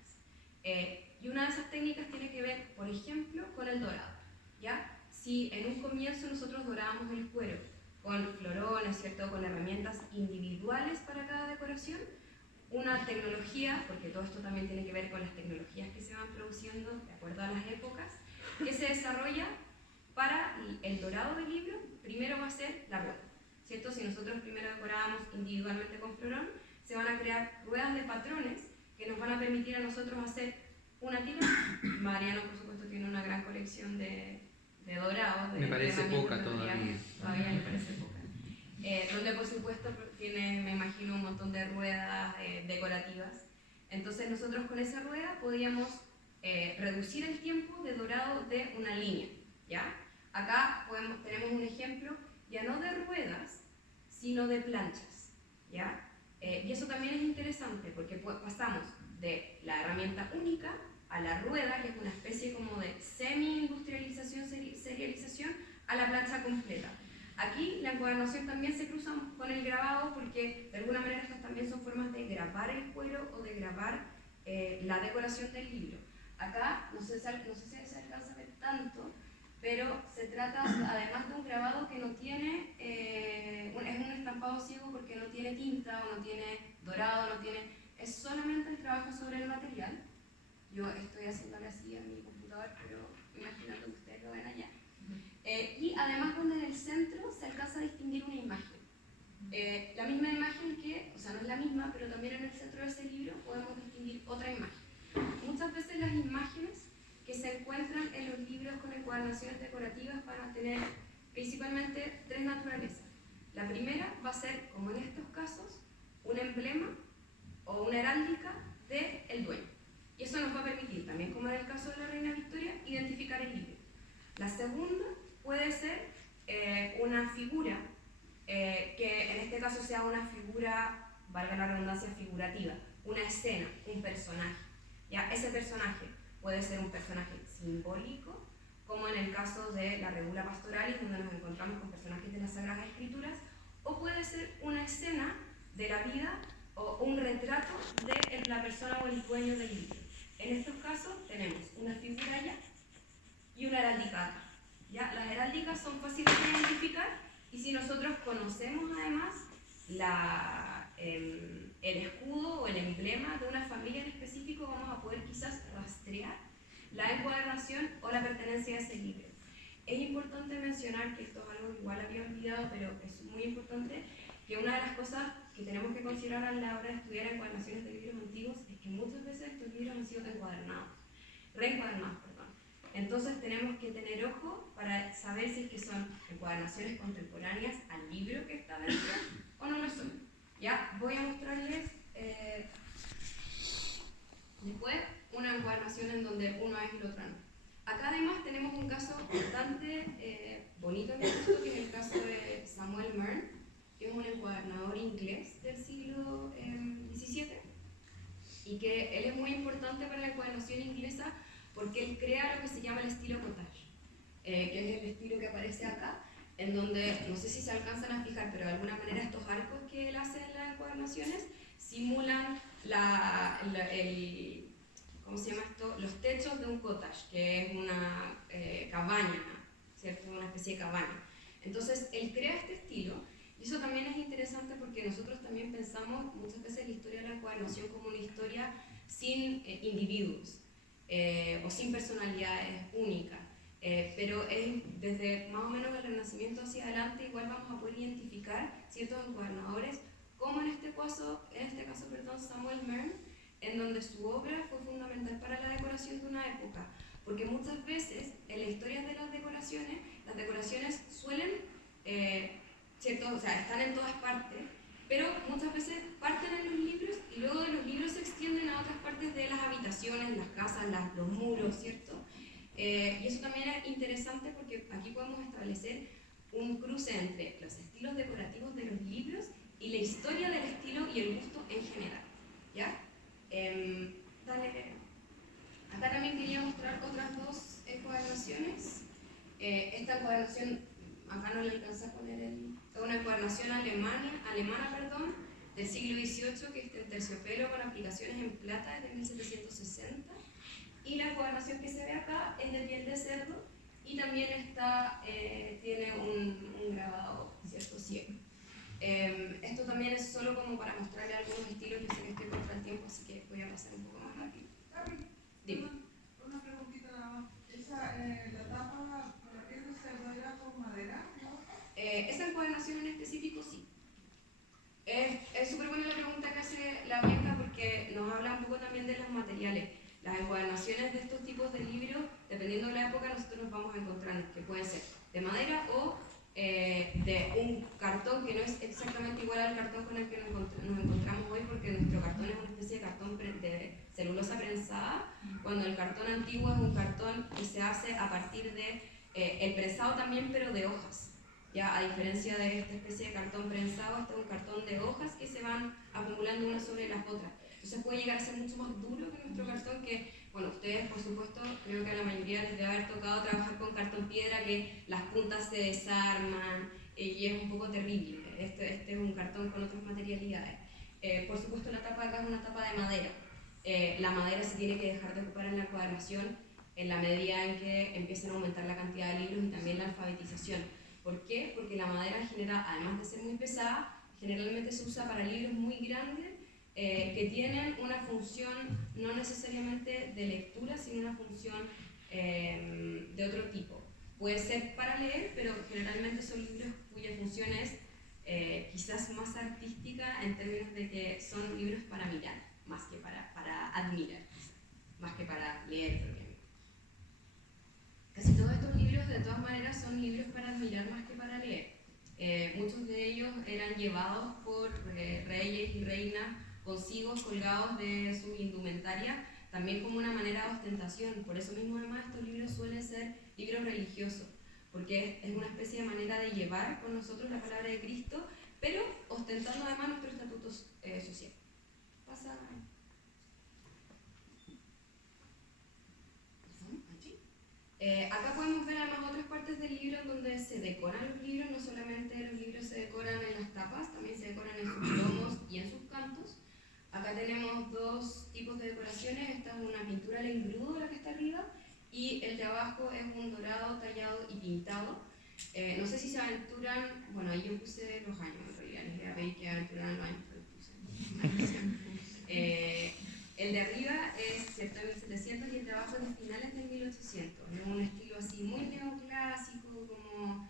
Y una de esas técnicas tiene que ver, por ejemplo, con el dorado, ¿ya? Si en un comienzo nosotros dorábamos el cuero con florones, ¿cierto? Con herramientas individuales para cada decoración, una tecnología, porque todo esto también tiene que ver con las tecnologías que se van produciendo de acuerdo a las épocas, que se desarrolla para el dorado del libro, primero va a ser la rueda, ¿cierto? Si nosotros primero decorábamos individualmente con florón, se van a crear ruedas de patrones que nos van a permitir a nosotros hacer una tira. Mariano, por supuesto, tiene una gran colección de dorados. Me parece poca todavía. Todavía me parece poca. Donde, por supuesto, tiene, me imagino, un montón de ruedas decorativas. Entonces, nosotros con esa rueda podíamos reducir el tiempo de dorado de una línea, ¿ya? Acá tenemos un ejemplo, ya no de ruedas, sino de planchas, ¿ya? Y eso también es interesante porque pasamos de la herramienta única a la rueda, que es una especie como de semi-industrialización, serialización, a la plancha completa. Aquí la encuadernación también se cruza con el grabado porque de alguna manera estas también son formas de grabar el cuero o de grabar la decoración del libro. Acá, no sé si se alcanza a ver tanto, pero se trata además de un grabado que no tiene, es un estampado ciego porque no tiene tinta o no tiene dorado, es solamente el trabajo sobre el material. Yo estoy haciéndole así a mi computador, pero imaginando que ustedes lo ven allá. Y además donde en el centro se alcanza a distinguir una imagen. La misma imagen que, o sea, no es la misma, pero también en el centro de ese libro podemos distinguir otra imagen. Muchas veces las imágenes que se encuentran en los libros con encuadernaciones decorativas van a tener principalmente tres naturalezas. La primera va a ser, como en estos casos, un emblema o una heráldica del dueño. Y eso nos va a permitir, también como en el caso de la Reina Victoria, identificar el libro. La segunda puede ser una figura, que en este caso sea una figura, valga la redundancia, figurativa, una escena, un personaje. ¿Ya? Ese personaje puede ser un personaje simbólico, como en el caso de la Regula Pastoralis, donde nos encontramos con personajes de las Sagradas Escrituras, o puede ser una escena de la vida o un retrato de la persona o el dueño del libro. En estos casos tenemos una figura allá y una heráldica acá. ¿Ya? Las heráldicas son fáciles de identificar y si nosotros conocemos además el escudo o el emblema de una familia en específico, vamos a poder quizás rastrear la encuadernación o la pertenencia a ese libro. Es importante mencionar que esto es algo que igual había olvidado, pero es muy importante, que una de las cosas que tenemos que considerar a la hora de estudiar encuadernaciones de libros antiguos es que muchas veces estos libros han sido reencuadernados. Entonces tenemos que tener ojo para saber si es que son encuadernaciones contemporáneas al libro que está dentro o no lo son. Ya voy a mostrarles después una encuadernación en donde uno es y el otro no. Acá además tenemos un caso bastante bonito en mi gusto, que es el caso de Samuel Mearn, que es un encuadernador inglés del siglo XVII y que él es muy importante para la encuadernación inglesa porque él crea lo que se llama el estilo cottage, que es el estilo que aparece acá, en donde, no sé si se alcanzan a fijar, pero de alguna manera estos arcos que él hace en las encuadernaciones simulan ¿cómo se llama esto? Los techos de un cottage, que es una cabaña, ¿cierto? Una especie de cabaña. Entonces, él crea este estilo, y eso también es interesante porque nosotros también pensamos muchas veces la historia de la encuadernación como una historia sin individuos, o sin personalidades únicas, pero desde más o menos el Renacimiento hacia adelante igual vamos a poder identificar ciertos encuadernadores, como en este caso, Samuel Mearn, en donde su obra fue fundamental para la decoración de una época, porque muchas veces en la historia de las decoraciones suelen, ¿cierto? O sea, están en todas partes, pero muchas veces parten en los libros y luego de los libros se extienden a otras partes de las habitaciones, las casas, los muros, ¿cierto? Y eso también es interesante porque aquí podemos establecer un cruce entre los estilos decorativos de los libros y la historia del estilo y el gusto en general, ¿ya? Acá también quería mostrar otras dos encuadernaciones. Esta encuadernación, acá no le alcanza a poner es una encuadernación alemana, del siglo XVIII, que está en terciopelo con aplicaciones en plata desde 1760. Y la encuadernación que se ve acá es de piel de cerdo y también tiene un grabado, ¿cierto? Ciego. Esto también es solo como para mostrarle algunos estilos. Yo sé que estoy contra el tiempo, así que voy a pasar un poco más rápido. Dime. Una preguntita nada más. La tapa con la piel de cerdo era con madera, ¿no? Esa encuadernación en específico sí. Es súper buena la pregunta que hace la Bianca porque nos habla un poco también de los materiales. Las encuadernaciones de estos tipos de libros, dependiendo de la época, nosotros nos vamos a encontrar que pueden ser de madera o de un cartón que no es exactamente igual al cartón con el que nos encontramos hoy, porque nuestro cartón es una especie de cartón de celulosa prensada, cuando el cartón antiguo es un cartón que se hace a partir de el prensado también, pero de hojas. Ya, a diferencia de esta especie de cartón prensado, este es un cartón de hojas que se van acumulando unas sobre las otras. Entonces puede llegar a ser mucho más duro que nuestro cartón, que bueno, ustedes por supuesto, creo que a la mayoría les debe haber tocado trabajar con cartón piedra, que las puntas se desarman y es un poco terrible. Este es un cartón con otras materialidades. Por supuesto la tapa de acá es una tapa de madera. La madera se tiene que dejar de ocupar en la encuadernación en la medida en que empiecen a aumentar la cantidad de libros y también la alfabetización. ¿Por qué? Porque la madera genera, además de ser muy pesada, generalmente se usa para libros muy grandes que tienen una función no necesariamente de lectura, sino una función de otro tipo. Puede ser para leer, pero generalmente son libros cuya función es quizás más artística en términos de que son libros para mirar, más que para admirar, más que para leer propiamente. Casi todos estos libros, de todas maneras, son libros para admirar más que para leer. Muchos de ellos eran llevados por reyes y reinas consigo colgados de su indumentaria, también como una manera de ostentación. Por eso mismo, además, estos libros suelen ser libros religiosos, porque es una especie de manera de llevar con nosotros la palabra de Cristo, pero ostentando además nuestro estatuto social. Pasa. Acá podemos ver además otras partes del libro donde se decoran los libros. No solamente los libros se decoran en las tapas, también se decoran en sus lomos y en sus cantos. Acá tenemos dos tipos de decoraciones. Esta es una pintura al engrudo, la que está arriba, y el de abajo es un dorado tallado y pintado. No sé si se aventuran, bueno, ahí yo puse los años en realidad, les voy a pedir que aventuraran los años, pero puse. El de arriba es cierto, 1700 y el de abajo es de finales del 1800. Es un estilo así muy neoclásico, como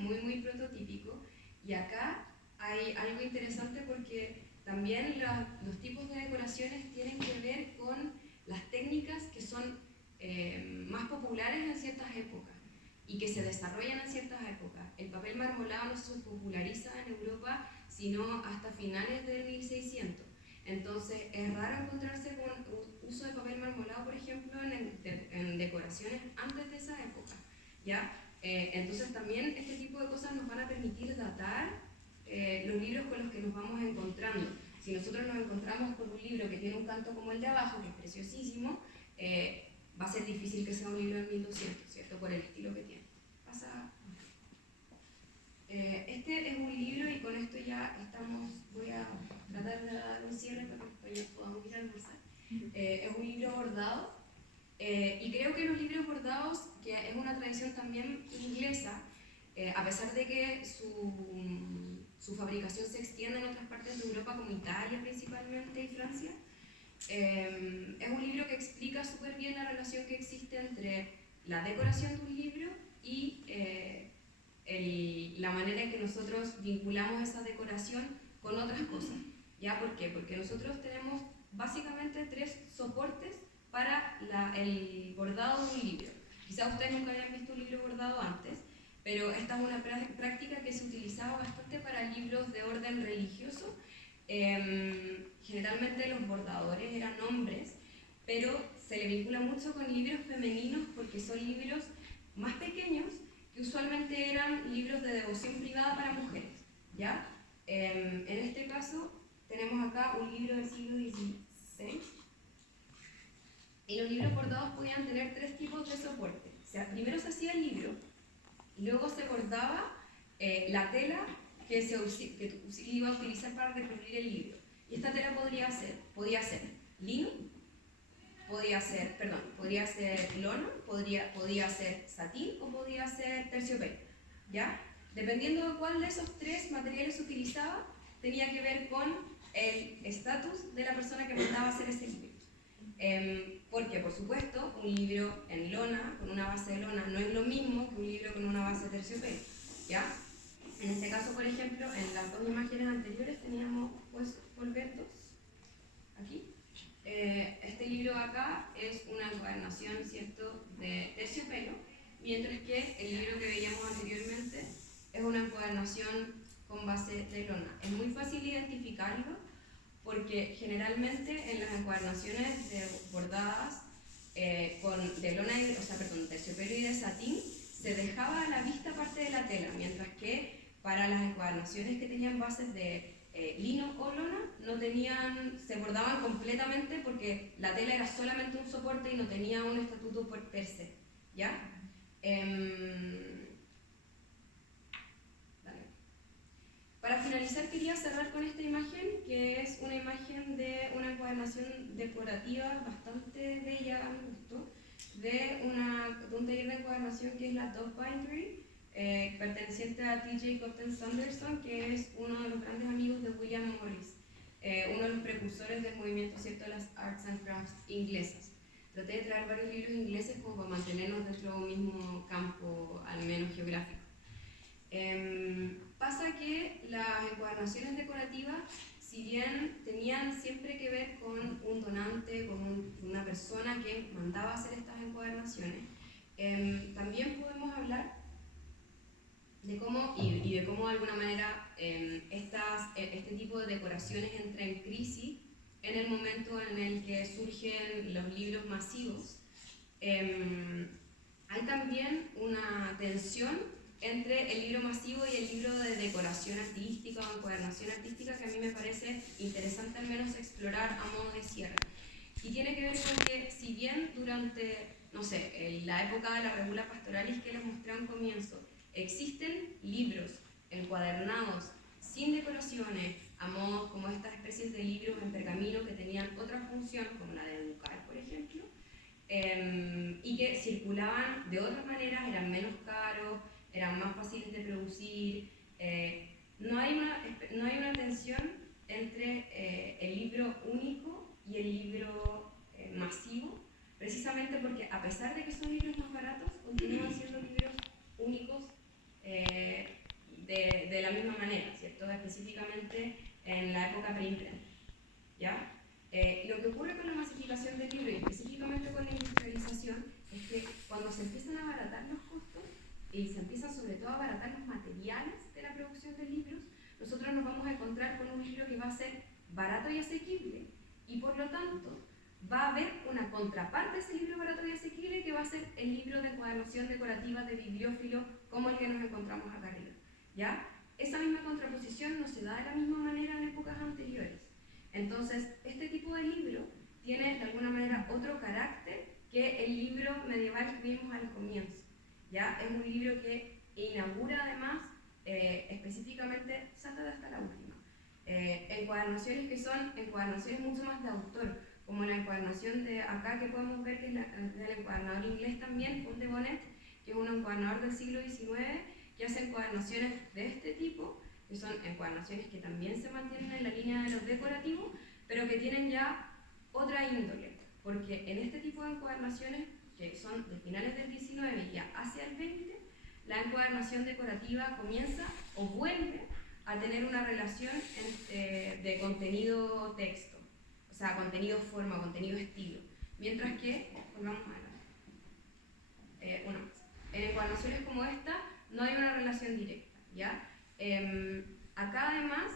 muy prototípico. Y acá hay algo interesante porque también los tipos de decoraciones tienen que ver con las técnicas que son más populares en ciertas épocas y que se desarrollan en ciertas épocas. El papel marmolado no se populariza en Europa sino hasta finales del 1600. Entonces es raro encontrarse con uso de papel marmolado, por ejemplo, en decoraciones antes de esa época, ¿ya? Entonces también este tipo de cosas nos van a permitir datar los libros con los que nos vamos encontrando. Si nosotros nos encontramos con un libro que tiene un canto como el de abajo, que es preciosísimo, va a ser difícil que sea un libro del 1200, ¿cierto? Por el estilo que tiene. Pasa. Este es un libro y con esto ya estamos, voy a tratar de dar un cierre para que ya podamos ir a almorzar. Es un libro bordado y creo que los libros bordados, que es una tradición también inglesa, a pesar de que su fabricación se extiende en otras partes de Europa como Italia principalmente y Francia, es un libro que explica súper bien la relación que existe entre la decoración de un libro y la manera en que nosotros vinculamos esa decoración con otras cosas. ¿Ya? ¿Por qué? Porque nosotros tenemos básicamente 3 soportes para el bordado de un libro. Quizás ustedes nunca hayan visto un libro bordado antes, pero esta es una práctica que se utilizaba bastante para libros de orden religioso. Generalmente los bordadores eran hombres, pero se le vincula mucho con libros femeninos porque son libros más pequeños que usualmente eran libros de devoción privada para mujeres, ¿ya? En este caso tenemos acá un libro del siglo XVI y los libros bordados podían tener 3 tipos de soporte. O sea, primero se hacía el libro y luego se bordaba la tela que se iba a utilizar para recubrir el libro. Y esta tela podía ser lino, podría ser lona, podía ser satín o podía ser terciopelo, ¿ya? Dependiendo de cuál de esos 3 materiales se utilizaba, tenía que ver con el estatus de la persona que mandaba hacer ese libro. Porque, por supuesto, un libro en lona, con una base de lona, no es lo mismo que un libro con una base de terciopelo, ¿ya? En este caso, por ejemplo, en las 2 imágenes anteriores teníamos pues folletos, aquí. Este libro acá es una encuadernación, ¿cierto?, de terciopelo, mientras que el libro que veíamos anteriormente es una encuadernación con base de lona. Es muy fácil identificarlo porque generalmente en las encuadernaciones bordadas de lona, terciopelo y de satín, se dejaba a la vista parte de la tela, mientras que para las encuadernaciones que tenían bases de lino o lona, no tenían, se bordaban completamente porque la tela era solamente un soporte y no tenía un estatuto por per se, ¿ya? Vale. Para finalizar quería cerrar con esta imagen, que es una imagen de una encuadernación decorativa bastante bella a mi gusto, de un taller de encuadernación que es la Dove Bindery, perteneciente a T.J. Cotton Sanderson, que es uno de los grandes amigos de William Morris, uno de los precursores del movimiento, ¿cierto?, de las arts and crafts inglesas. Traté de traer varios libros ingleses como para mantenernos dentro del mismo campo, al menos geográfico. Pasa que las encuadernaciones decorativas, si bien tenían siempre que ver con un donante, con una persona que mandaba hacer estas encuadernaciones, también podemos hablar de cómo, y de cómo de alguna manera este tipo de decoraciones entra en crisis en el momento en el que surgen los libros masivos. Hay también una tensión entre el libro masivo y el libro de decoración artística o encuadernación artística que a mí me parece interesante al menos explorar a modo de cierre. Y tiene que ver con que si bien durante, no sé, la época de la regula pastoralis que les mostré a un comienzo, existen libros encuadernados sin decoraciones, a modo como estas especies de libros en pergamino que tenían otra función, como la de educar, por ejemplo, y que circulaban de otras maneras, eran menos caros, eran más fáciles de producir. No hay una tensión entre el libro único y el libro masivo, precisamente porque a pesar de que son libros más baratos, continúan siendo libros únicos de la misma manera, ¿cierto? Específicamente en la época preimprenta, ¿ya? Lo que ocurre con la masificación del libro y específicamente con la industrialización es que cuando se empiezan a abaratar los costos y se empiezan sobre todo a abaratar los materiales de la producción de libros, nosotros nos vamos a encontrar con un libro que va a ser barato y asequible y por lo tanto va a haber una contraparte de ese libro barato y asequible que va a ser el libro de encuadernación decorativa de bibliófilo como el que nos encontramos acá arriba, ¿ya? Esa misma contraposición no se da de la misma manera en épocas anteriores. Entonces, este tipo de libro tiene de alguna manera otro carácter que el libro medieval que vimos al comienzo, ¿ya? Es un libro que inaugura además, específicamente, salta hasta la última, encuadernaciones que son encuadernaciones mucho más de autor, como la encuadernación de acá que podemos ver que es del encuadernador inglés también, Paul de Bonnet, que es un encuadernador del siglo XIX que hace encuadernaciones de este tipo, que son encuadernaciones que también se mantienen en la línea de los decorativos, pero que tienen ya otra índole, porque en este tipo de encuadernaciones, que son de finales del XIX y ya hacia el XX, la encuadernación decorativa comienza o vuelve a tener una relación de contenido-texto, o sea, contenido-forma, contenido-estilo, mientras que, volvamos a una más. En encuadernaciones como esta no hay una relación directa, ¿ya? Acá además,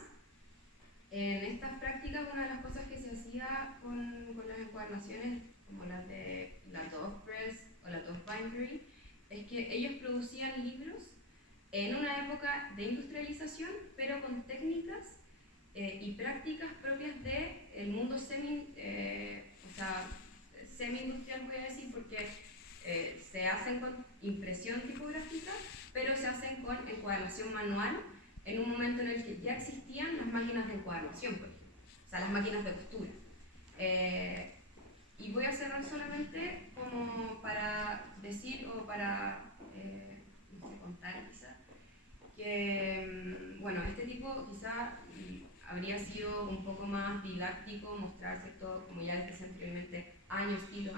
en estas prácticas, una de las cosas que se hacía con las encuadernaciones, como las de la Dove Press o la Dove Bindery, es que ellos producían libros en una época de industrialización, pero con técnicas y prácticas propias del mundo semi-industrial, voy a decir, porque se hacen con impresión tipográfica, pero se hacen con encuadernación manual en un momento en el que ya existían las máquinas de encuadernación, por ejemplo, o sea, las máquinas de costura. Y voy a cerrar solamente como para decir o para no sé, contar quizá que, bueno, este tipo quizá habría sido un poco más didáctico, mostrarse todo, como ya les decía anteriormente, años, kilos.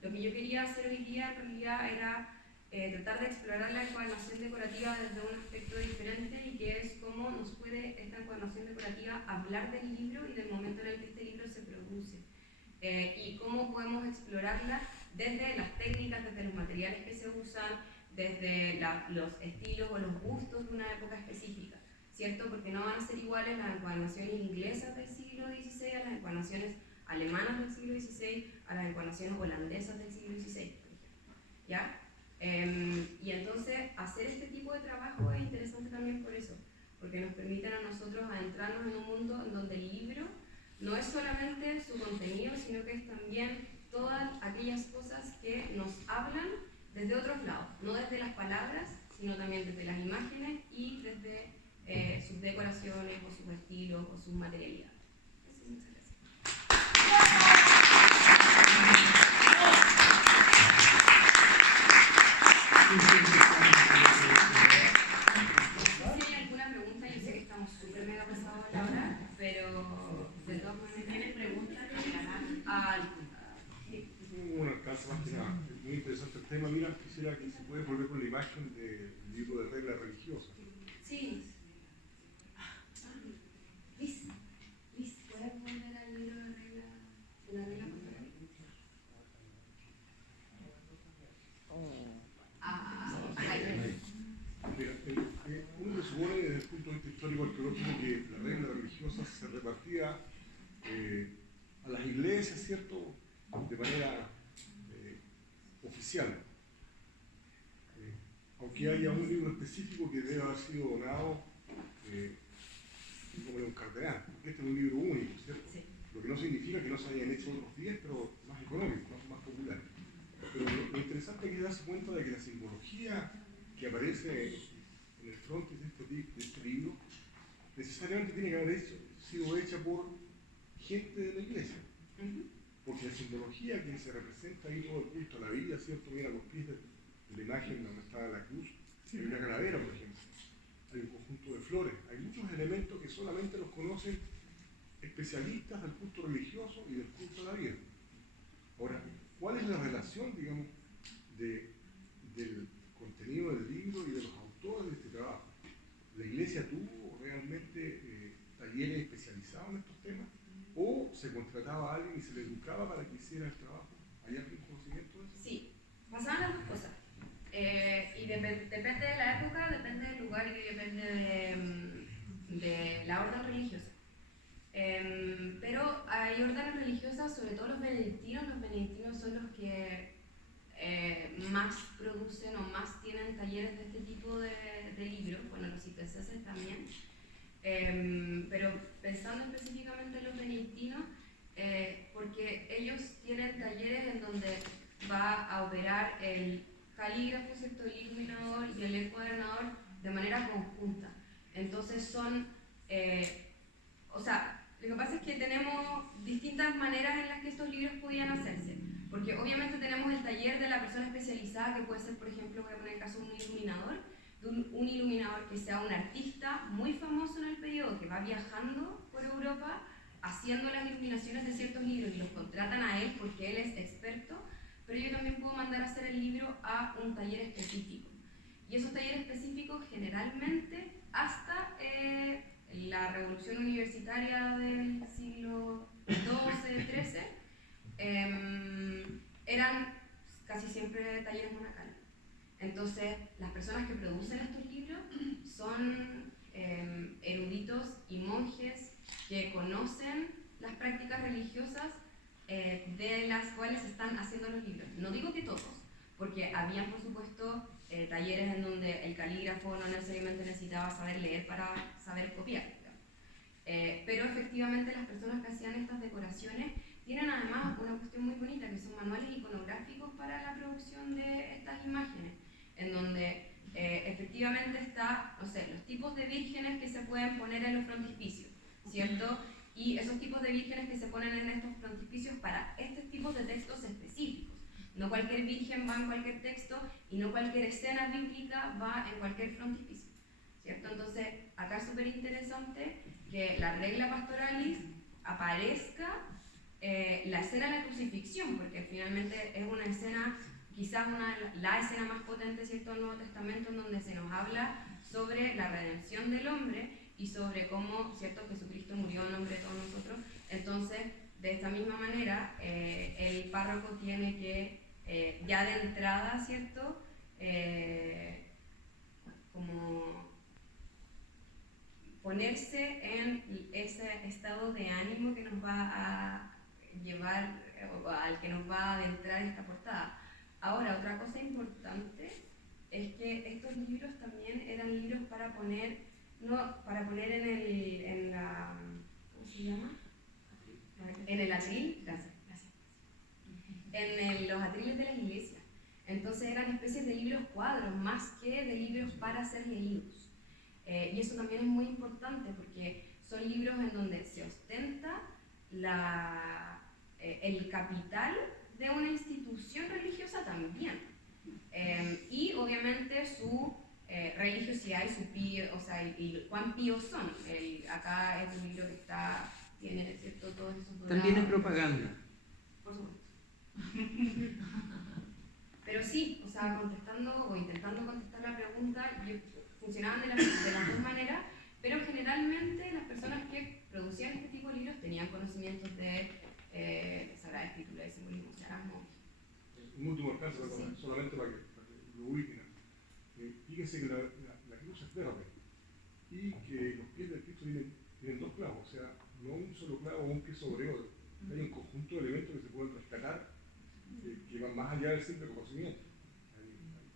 Lo que yo quería hacer hoy día en realidad era tratar de explorar la encuadernación decorativa desde un aspecto diferente y que es cómo nos puede esta encuadernación decorativa hablar del libro y del momento en el que este libro se produce y cómo podemos explorarla desde las técnicas, desde los materiales que se usan, desde los estilos o los gustos de una época específica, ¿cierto? Porque no van a ser iguales las encuadernaciones inglesas del siglo XVI a las encuadernaciones alemanas del siglo XVI a las encuadernaciones holandesas del siglo XVI, por ejemplo, ¿ya? Y entonces hacer este tipo de trabajo es interesante también por eso, porque porque nos permiten a nosotros adentrarnos en un mundo en donde el libro no es solamente su contenido, sino que es también todas aquellas cosas que nos hablan desde otros lados, no desde las palabras, sino también desde las imágenes y desde sus decoraciones o sus estilos o sus materialidades. Eso, muchas gracias. Si hay alguna pregunta, yo sé que estamos súper mega pasados a la hora, pero de todas maneras, ¿tienen preguntas? Un alcance más que nada. Es muy interesante el tema. Mira, quisiera que se puede volver con la imagen del libro de reglas religiosas. Sí. Liz, ¿puedes volver al libro de la regla pastoral? Mira, uno presupone desde el punto de vista histórico arqueológico que la regla religiosa se repartía a las iglesias, ¿cierto?, de manera oficial. Aunque haya un libro específico que debe haber sido donado como de un cardenal, porque este es un libro único, ¿cierto? Sí. Lo que no significa que no se hayan hecho otros 10, pero más económicos, más populares. Pero lo interesante es que darse cuenta de que la simbología que aparece en el frontis de este libro necesariamente tiene que haber sido hecha por gente de la iglesia. Porque la simbología que se representa ahí todo el culto a la vida, ¿cierto? Mira los pies de la imagen donde está la cruz, hay una calavera, por ejemplo, hay un conjunto de flores, hay muchos elementos que solamente los conocen especialistas del culto religioso y del culto a la vida. Ahora, ¿cuál es la relación, digamos, del contenido del libro y de los autores de este trabajo? ¿La iglesia tuvo realmente talleres especializados en estos temas? ¿O se contrataba a alguien y se le educaba para que hiciera el trabajo? ¿Hay algún conocimiento de eso? Sí, pasaban las dos cosas. Y depende de la época, depende del lugar y depende de la orden religiosa. Pero hay órdenes religiosas, sobre todo los benedictinos son los que más producen o más tienen talleres de este tipo de libros, bueno, los cistercienses también. Pero pensando específicamente en los benedictinos, porque ellos tienen talleres en donde va a operar el calígrafo, ¿cierto?, el iluminador y el encuadernador de manera conjunta. Entonces son, lo que pasa es que tenemos distintas maneras en las que estos libros podían hacerse, porque obviamente tenemos el taller de la persona especializada, que puede ser, por ejemplo, voy a poner el caso de un iluminador que sea un artista muy famoso en el periodo, que va viajando por Europa haciendo las iluminaciones de ciertos libros y los contratan a él porque él es experto, pero yo también puedo mandar a hacer el libro a un taller específico. Y esos talleres específicos generalmente hasta la revolución universitaria del siglo XII-XIII eran casi siempre talleres monacales. Entonces, las personas que producen estos libros son eruditos y monjes que conocen las prácticas religiosas de las cuales están haciendo los libros. No digo que todos, porque habían, por supuesto, talleres en donde el calígrafo no necesariamente necesitaba saber leer para saber copiar. Pero efectivamente las personas que hacían estas decoraciones tienen además una cuestión muy bonita, que son manuales iconográficos para la producción de estas imágenes, en donde efectivamente está, no sé, los tipos de vírgenes que se pueden poner en los frontispicios, ¿cierto? Y esos tipos de vírgenes que se ponen en estos frontispicios para estos tipos de textos específicos. No cualquier virgen va en cualquier texto y no cualquier escena bíblica va en cualquier frontispicio, ¿cierto? Entonces, acá es súper interesante que la regla pastoralis aparezca la escena de la crucifixión, porque finalmente es una escena, quizás la escena más potente, ¿cierto?, del Nuevo Testamento, en donde se nos habla sobre la redención del hombre y sobre cómo, ¿cierto?, Jesucristo murió en nombre de todos nosotros. Entonces, de esta misma manera, el párroco tiene que, ya de entrada, ¿cierto?, como ponerse en ese estado de ánimo que nos va a llevar, o al que nos va a adentrar esta portada. Ahora, otra cosa importante es que estos libros también eran libros para poner no, para poner en la, ¿cómo se llama? En el atril, gracias. En los atriles de las iglesias. Entonces eran especies de libros cuadros, más que de libros para ser leídos. Y eso también es muy importante porque son libros en donde se ostenta el capital de una institución religiosa también. Y obviamente su religiosidad y su pío, o sea, y cuán píos son. Acá es un libro que tiene, ¿cierto?, todos esos dorados. También es propaganda. Por supuesto. Pero sí, o sea, contestando o intentando contestar la pregunta, funcionaban de las dos maneras, pero generalmente las personas que producían este tipo de libros tenían conocimientos de Sagrada Escritura, de simbolismo, o sea, eran monjes. Un último alcance, Sí. solamente para que lo ubiquen. Fíjense que la cruz es verde y que los pies del Cristo tienen dos clavos, o sea, no un solo clavo o un pie sobre otro. Hay un conjunto de elementos que se pueden rescatar que van más allá del simple conocimiento.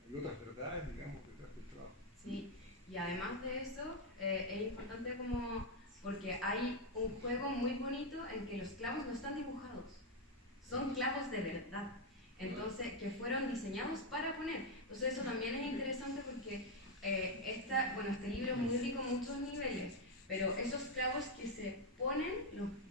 Hay otras verdades, digamos, detrás del trabajo. Sí, y además de eso, es importante porque hay un juego muy bonito en que los clavos no están dibujados, son clavos de verdad, entonces, que fueron diseñados para poner. Entonces eso también es interesante porque este libro es muy rico en muchos niveles, pero esos clavos que se ponen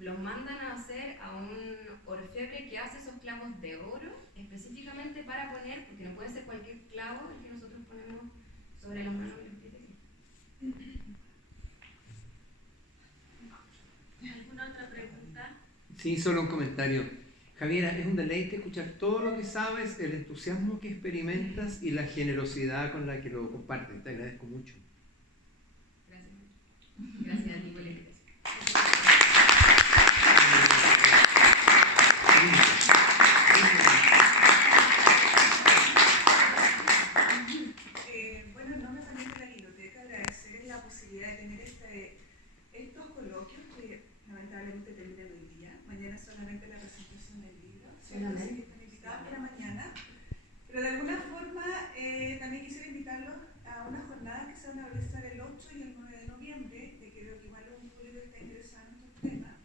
los mandan a hacer a un orfebre que hace esos clavos de oro específicamente para poner, porque no puede ser cualquier clavo el que nosotros ponemos sobre las manos y los pies de Cristo. ¿Alguna otra pregunta? Sí, solo un comentario. Javiera, es un deleite escuchar todo lo que sabes, el entusiasmo que experimentas y la generosidad con la que lo compartes. Te agradezco mucho. Gracias. Gracias a ti por la invitación. Bueno, en nombre también de la biblioteca, agradecerles la posibilidad de tener estos coloquios que lamentablemente terminan hoy día. Mañana solamente la presentación del libro. Solamente. Así que están invitados para mañana. Pero de alguna forma también quisiera invitarlos a una jornada que se van a realizar el 8 y el 9 de noviembre, que creo que igual es un público que está interesado en estos temas,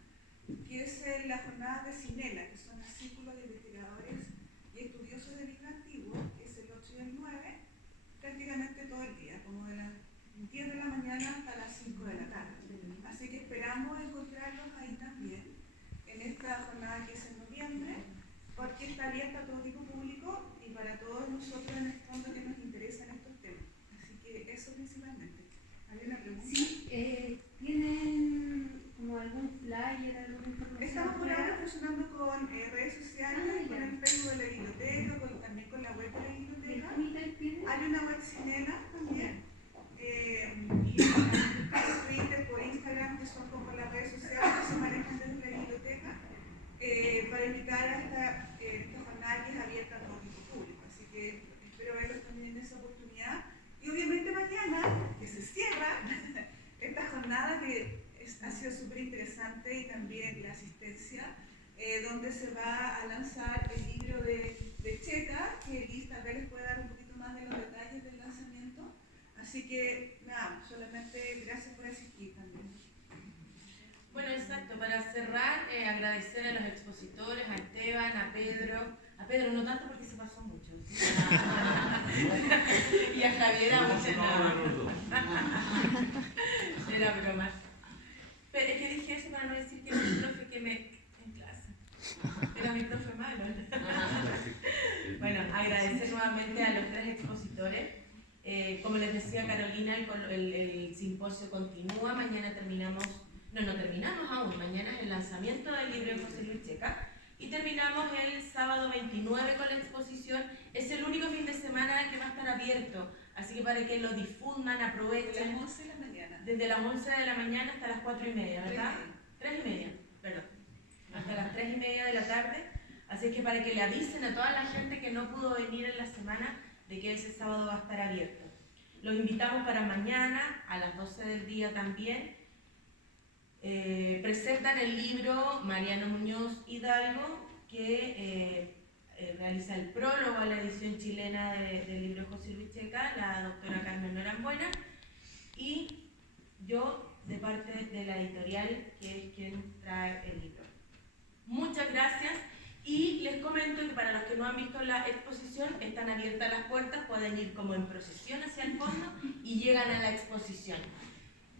que es la jornada de Cinela, que son los círculos de investigadores y estudiosos del libro antiguo, que es el 8 y el 9, prácticamente todo el día, como de las 10 de la mañana hasta las 5 de la tarde. Así que esperamos encontrarlos ahí también, en esta jornada que es en noviembre, porque está abierta a todo tipo público y para todos nosotros en el fondo que nos interesan estos temas. Así que eso principalmente. ¿Alguna pregunta? Sí, ¿tienen como algún flyer, alguna información? Estamos por ahora funcionando con redes sociales, con el Facebook de la biblioteca, también con la web de la biblioteca. Hay una web Cinela también. Y por Twitter, por Instagram, que son como las redes sociales que se manejan desde la biblioteca, para invitar a esta jornada que es abierta a todo tipo público. Así que espero verlos también en esa oportunidad. Y obviamente mañana, que se cierra esta jornada que ha sido súper interesante, y también la asistencia, donde se va a lanzar el libro de Cheta, que Liz tal vez les puede dar un poquito más de los detalles del lanzamiento. Así que nada, solamente gracias por asistir también. Bueno, exacto, para cerrar, agradecer a los expositores, a Esteban, a Pedro no tanto porque se pasó mucho, y a Javiera, muchas era broma. Pero es que dije eso para no decir que era mi profe en clase, era mi profe malo. Bueno, agradecer nuevamente a los tres expositores. Como les decía Carolina, el simposio continúa, mañana terminamos. No terminamos aún, mañana es el lanzamiento del libro de José Luis Checa y terminamos el sábado 29 con la exposición. Es el único fin de semana que va a estar abierto, así que para que lo difundan, aprovechen. Desde las 11 de la mañana. Desde las 11 de la mañana hasta las 4:30, ¿verdad? 3:30, perdón. Hasta las 3:30 de la tarde, así que para que le avisen a toda la gente que no pudo venir en la semana de que ese sábado va a estar abierto. Los invitamos para mañana a las 12 del día también. Presentan el libro Mariano Muñoz Hidalgo, que realiza el prólogo a la edición chilena del libro José Luis Checa, la doctora Carmen Norambuena, y yo de parte de la editorial, que es quien trae el libro. Muchas gracias. Y les comento que para los que no han visto la exposición, están abiertas las puertas, pueden ir como en procesión hacia el fondo y llegan a la exposición.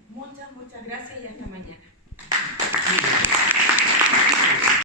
Muchas gracias y hasta mañana.